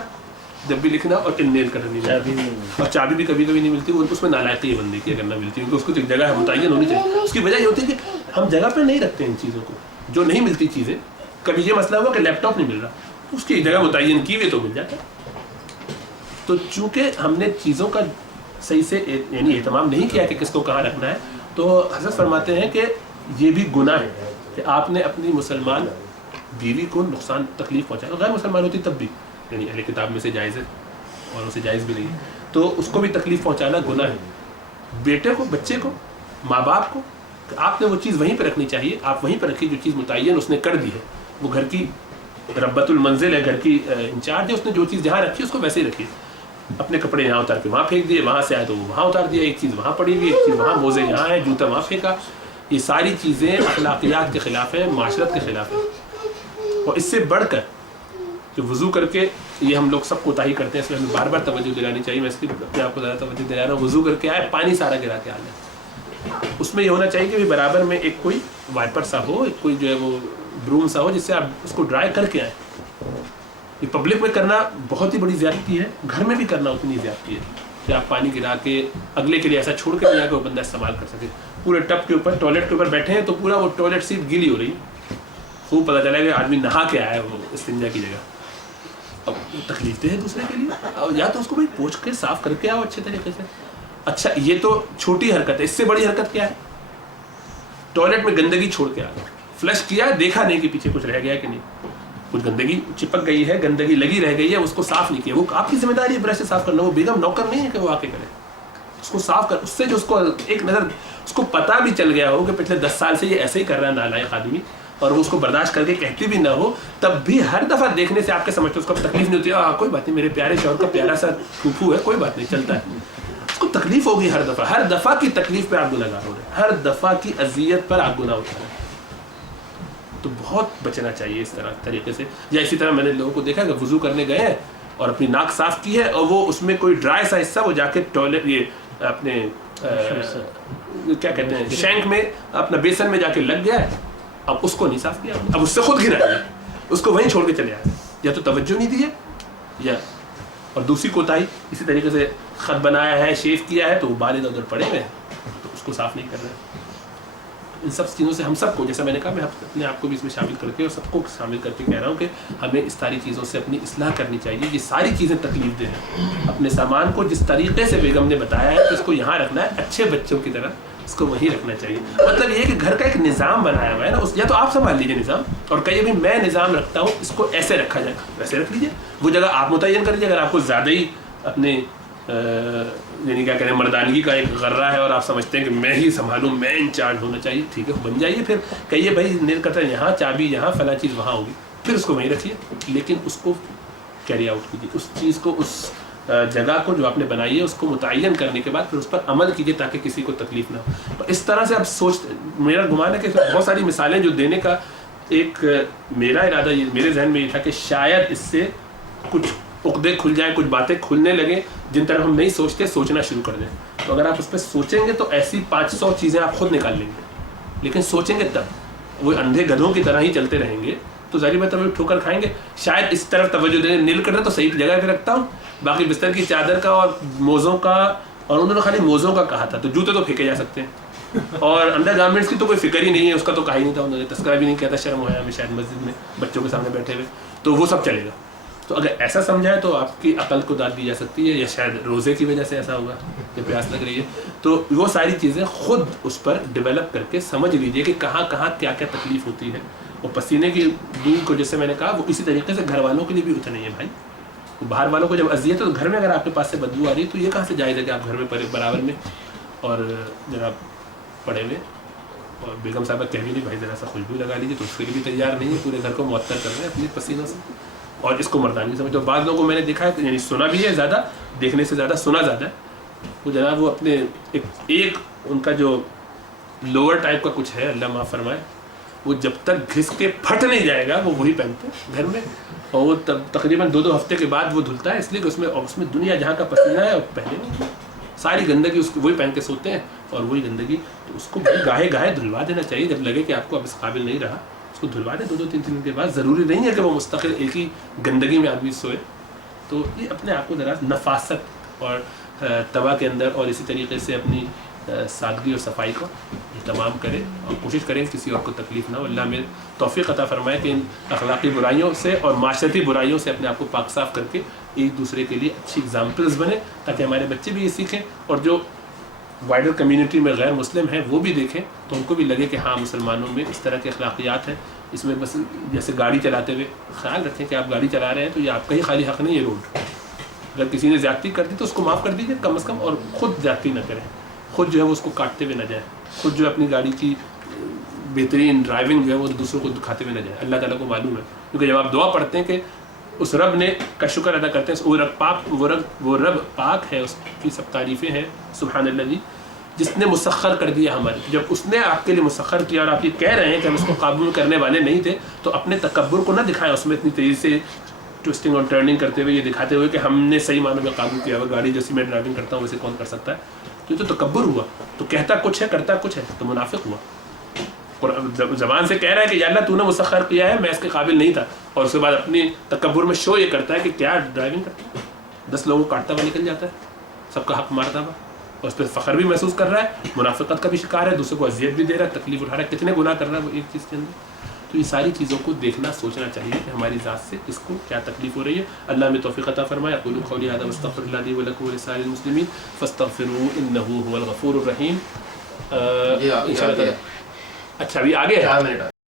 جب بھی لکھنا، اور ایک نیل کٹر نہیں ملتا، اور چابی بھی کبھی کبھی نہیں ملتی. وہ اس میں نالائقی ہے بندی کی اگر نہ ملتی، کیونکہ اس کو ایک جگہ متعین ہونی چاہیے. اس کی وجہ یہ ہوتی ہے کہ ہم جگہ پہ نہیں رکھتے ان چیزوں کو، جو نہیں ملتی چیزیں. کبھی یہ مسئلہ ہوا کہ لیپ ٹاپ نہیں مل رہا، اس کی جگہ متعین کی ہوئی تو مل جاتا. تو چونکہ ہم نے چیزوں کا صحیح سے یعنی اہتمام نہیں کیا کہ کس کو کہاں رکھنا ہے، تو حضرت فرماتے ہیں کہ یہ بھی گناہ ہے کہ آپ نے اپنی مسلمان بیوی کو نقصان تکلیف پہنچایا. غیر مسلمان ہوتی تب بھی، یعنی اہل کتاب میں سے جائز ہے اور اسے جائز بھی نہیں ہے، تو اس کو بھی تکلیف پہنچانا گناہ ہے. بیٹے کو، بچے کو، ماں باپ کو، کہ آپ نے وہ چیز وہیں پہ رکھنی چاہیے، آپ وہیں پہ رکھیے جو چیز متعین اس نے کر دی ہے. وہ گھر کی ربۃ المنزل ہے، گھر کی انچارج ہے، اس نے جو چیز جہاں رکھی اس کو ویسے ہی رکھیے. اپنے کپڑے یہاں اتار کے وہاں پھینک دیے، وہاں سے آئے تو وہ وہاں اتار دیا، ایک چیز وہاں پڑی ہوئی، ایک چیز وہاں، موزے یہاں ہے، جوتا وہاں پھینکا. یہ ساری چیزیں اخلاقیات کے خلاف ہے، معاشرت کے خلاف ہے. اور اس سے بڑھ کر جو وضو کر کے، یہ ہم لوگ سب کوتاہی کرتے ہیں، اس میں ہمیں بار بار توجہ دلانی چاہیے. میں اس کی اپنے آپ کو زیادہ توجہ دلا رہا ہوں. وضو کر کے آئے، پانی سارا گرا کے آ جائے. اس میں یہ ہونا چاہیے کہ برابر میں ایک کوئی وائپر سا ہو، ایک کوئی جو ہے وہ بروم سا ہو، جس سے آپ اس کو ڈرائی کر کے آئیں. یہ پبلک میں کرنا بہت ہی بڑی زیادتی ہے، گھر میں بھی کرنا اتنی زیادتی ہے کہ آپ پانی گرا کے اگلے کے لیے ایسا چھوڑ کے نہیں آ کے وہ بندہ استعمال کر سکے. پورے ٹب کے اوپر، ٹوائلٹ کے اوپر بیٹھے ہیں تو پورا وہ ٹوائلٹ سیٹ گیلی ہو رہی ہے، خوب پتہ چلا کہ آدمی نہا کے آیا ہے وہ استنجا کی جگہ. اب تکلیف دہ ہے دوسرے کے لیے، یا تو اس کو بھائی پوچھ کے صاف کر کے آؤ اچھے طریقے سے. اچھا یہ تو چھوٹی حرکت ہے، اس سے بڑی حرکت کیا ہے؟ ٹوائلٹ میں گندگی چھوڑ کے آ گیا، فلش کیا، دیکھا نہیں کہ پیچھے کچھ رہ گیا کہ نہیں، کچھ گندگی چپک گئی ہے، گندگی لگی رہ گئی ہے، اس کو صاف نہیں کیا. وہ آپ کی ذمہ داری ہے برش سے صاف کرنا. وہ بیگم نوکر نہیں ہے کہ وہ آ کے کرے، اس کو صاف کر. اس سے جو اس کو ایک نظر اس کو پتہ بھی چل گیا ہو کہ پچھلے 10 سال سے یہ ایسے ہی کر رہا ہے نالائق آدمی، اور وہ اس کو برداشت کر کے کہتی بھی نہ ہو، تب بھی ہر دفعہ دیکھنے سے آپ کے سمجھتے اس کو تکلیف نہیں ہوتی. کوئی بات نہیں، میرے پیارے شوہر کا پیارا سا پھوپھو ہے، کوئی بات نہیں، چلتا ہے. اس کو تکلیف ہوگی ہر دفعہ کی تکلیف پہ آپ گنہگار ہو رہے ہیں، ہر دفعہ کی اذیت پر آپ گناہ اٹھا رہے ہیں. تو بہت بچنا چاہیے اس طریقے سے. یا اسی طرح میں نے لوگوں کو دیکھا کہ وضو کرنے گئے ہیں اور اپنی ناک صاف کی ہے، اور وہ اس میں کوئی ڈرائی سا حصہ وہ جا کے ٹوائلٹ، یہ اپنے کیا کہتے ہیں، شینک میں، اپنا بیسن میں جا کے لگ گیا ہے. اب اس کو نہیں صاف کیا، اب اس سے خود گرا ہے، اس کو وہیں چھوڑ کے چلے آئے. یا تو توجہ نہیں دی ہے، یا اور دوسری کوتاہی اسی طریقے سے خط بنایا ہے، شیو کیا ہے، تو وہ بال ادھر ادھر پڑے ہوئے ہیں تو اس کو صاف نہیں کر رہے. ان سب چیزوں سے ہم سب کو، جیسا میں نے کہا، میں اپنے آپ کو بھی اس میں شامل کر کے اور سب کو شامل کر کے کہہ رہا ہوں کہ ہمیں اس ساری چیزوں سے اپنی اصلاح کرنی چاہیے. یہ ساری چیزیں تکلیف دہ ہیں. اپنے سامان کو جس طریقے سے بیگم نے بتایا ہے کہ اس کو یہاں رکھنا ہے، اچھے بچوں کی طرح اس کو وہیں رکھنا چاہیے. مطلب یہ کہ گھر کا ایک نظام بنایا ہوا ہے نا، یا تو آپ سنبھال لیجیے نظام، اور کہیں بھی میں نظام رکھتا ہوں، اس کو ایسے رکھا جائے، ویسے رکھ لیجیے. وہ جگہ آپ متعین کر لیجیے. اگر آپ کو زیادہ ہی اپنے یعنی کیا کہتے ہیں مردانگی کا ایک غرہ ہے اور آپ سمجھتے ہیں کہ میں ہی سنبھالوں، میں انچارج ہونا چاہیے، ٹھیک ہے، بن جائیے. پھر کہیے بھائی نیل کٹر یہاں، چابی یہاں، فلاں چیز وہاں ہوگی، پھر اس کو وہیں رکھیے. لیکن اس کو کیری آؤٹ کیجیے، اس چیز کو، اس جگہ کو جو آپ نے بنائی ہے اس کو متعین کرنے کے بعد پھر اس پر عمل کیجیے تاکہ کسی کو تکلیف نہ ہو. اس طرح سے آپ میرا گمان ہے کہ بہت ساری مثالیں جو دینے کا ایک میرا ارادہ، یہ میرے ذہن میں یہ تھا کہ شاید اس سے کچھ عقدے کھل جائیں، کچھ باتیں کھلنے لگیں جن طرح ہم نہیں سوچتے، سوچنا شروع کر دیں. تو اگر آپ اس پہ سوچیں گے تو ایسی 500 چیزیں آپ خود نکال لیں گے. لیکن سوچیں گے تب، وہ اندھے گدھوں کی طرح ہی چلتے رہیں گے تو ظاہر بات ہے ٹھوکر کھائیں گے. شاید اس طرف توجہ دیں. نیل کٹر تو صحیح جگہ پہ رکھتا ہوں، باقی بستر کی چادر کا اور موزوں کا، اور انہوں نے خالی موزوں کا کہا تھا، تو جوتے تو پھینکے جا سکتے ہیں. اور انڈر گارمنٹس کی تو کوئی فکر ہی نہیں ہے، اس کا تو کہا ہی نہیں تھا انہوں نے، تذکرہ بھی نہیں کیا تھا، شرم ہوا ہمیں شاید مسجد میں بچوں کے سامنے بیٹھے ہوئے، تو وہ سب چلے گا. تو اگر ایسا سمجھا ہے تو آپ کی عقل کو داد دی جا سکتی ہے، یا شاید روزے کی وجہ سے ایسا ہوگا کہ پیاس لگ رہی ہے. تو وہ ساری چیزیں خود اس پر ڈیولپ کر کے سمجھ لیجئے کہ کہاں کہاں کیا کیا تکلیف ہوتی ہے. اور پسینے کی بو کو جیسے میں نے کہا، وہ اسی طریقے سے گھر والوں کے لیے بھی اتنا ہی ہے بھائی. باہر والوں کو جب اذیت ہے تو گھر میں اگر آپ کے پاس سے بدبو آ رہی ہے تو یہ کہاں سے جائز ہے کہ آپ گھر میں برابر میں اور جناب پڑے ہوئے اور بیگم صاحبہ کہہ بھی نہیں بھائی ذرا سا خوشبو لگا لیجیے، تو اس کے لیے بھی تیار نہیں ہے، پورے گھر کو معطر کر رہے ہیں اپنے پسینوں سے، اور اس کو مردانگی سمجھتے. بعض لوگوں کو میں نے دیکھا ہے، یعنی سنا بھی ہے زیادہ، دیکھنے سے زیادہ سنا زیادہ ہے، وہ جناب وہ اپنے ایک ان کا جو لوور ٹائپ کا کچھ ہے، اللہ معاف فرمائے، وہ جب تک گھس کے پھٹ نہیں جائے گا وہ وہی پہنتے ہیں گھر میں، اور وہ تقریباً 2 ہفتے کے بعد وہ دھلتا ہے، اس لیے کہ اس میں دنیا جہاں کا پسینہ ہے پہلے نہیں، ساری گندگی اس کو وہی پہن کے سوتے ہیں، اور وہی گندگی، تو اس کو گاہے گاہے دھلوا دینا چاہیے، جب لگے کہ آپ کو اب اس قابل نہیں رہا اس کو دھلوا دیں 2-3 دن کے بعد. ضروری نہیں ہے کہ وہ مستقل ایک ہی گندگی میں آدمی سوئے. تو یہ اپنے آپ کو ذرا نفاست اور توا کے اندر، اور اسی طریقے سے اپنی سادگی اور صفائی کو اہتمام کرے، اور کوشش کریں کسی اور کو تکلیف نہ ہو. اللہ میں توفیق عطا فرمائے کہ ان اخلاقی برائیوں سے اور معاشرتی برائیوں سے اپنے آپ کو پاک صاف کر کے ایک دوسرے کے لیے اچھی اگزامپلز بنے، تاکہ ہمارے بچے بھی یہ سیکھیں، اور جو وائڈر کمیونٹی میں غیر مسلم ہیں وہ بھی دیکھیں تو ان کو بھی لگے کہ ہاں مسلمانوں میں اس طرح کے اخلاقیات ہیں. اس میں بس جیسے گاڑی چلاتے ہوئے خیال رکھیں کہ آپ گاڑی چلا رہے ہیں تو یہ آپ کا ہی خالی حق نہیں ہے روڈ. اگر کسی نے زیادتی کر دی تو اس کو معاف کر دیجیے کم از کم، اور خود زیادتی نہ کریں، خود جو ہے وہ اس کو کاٹتے ہوئے نہ جائیں، خود جو ہے اپنی گاڑی کی بہترین ڈرائیونگ جو ہے وہ دوسروں کو دکھاتے ہوئے نہ جائیں. اللہ تعالیٰ کو معلوم ہے، کیونکہ جب آپ دعا پڑھتے ہیں کہ اس رب نے کا شکر ادا کرتے ہیں، وہ رب پاک ہے، اس کی سب تعریفیں ہیں، سبحان اللہ، جس نے مسخر کر دیا ہمارے. جب اس نے آپ کے لیے مسخر کیا اور آپ یہ کہہ رہے ہیں کہ ہم اس کو قابو کرنے والے نہیں تھے، تو اپنے تکبر کو نہ دکھائیں اس میں اتنی تیزی سے ٹوسٹنگ اور ٹرننگ کرتے ہوئے، یہ دکھاتے ہوئے کہ ہم نے صحیح معنوں میں قابو کیا ہوا. گاڑی جیسی میں ڈرائیونگ کرتا ہوں ویسے کون کر سکتا ہے؟ تو یہ تو تکبر ہوا. تو کہتا کچھ ہے کرتا کچھ ہے، تو منافق ہوا. زبان سے کہہ رہا ہے کہ یا اللہ تو نے مسخر کیا ہے، میں اس کے قابل نہیں تھا، اور اس کے بعد اپنی تکبر میں شو یہ کرتا ہے کہ کیا ڈرائیونگ کرتا ہے، 10 لوگوں کو کاٹتا ہوا نکل جاتا ہے، سب کا حق مارتا ہوا، اور اس پہ فخر بھی محسوس کر رہا ہے، منافقت کا بھی شکار ہے، دوسرے کو اذیت بھی دے رہا ہے، تکلیف اٹھا رہا ہے، کتنے گناہ کر رہا ہے وہ ایک چیز کے اندر. تو یہ ساری چیزوں کو دیکھنا سوچنا چاہیے کہ ہماری ذات سے کس کو کیا تکلیف ہو رہی ہے. اللہ میں توفیق عطا فرمائے. اقول قولی ھذا واستغفر اللہ لی ولکم ولسائر المسلمین فاستغفروہ انہ ھو الغفور الرحیم. اچھا ابھی آگے ہے.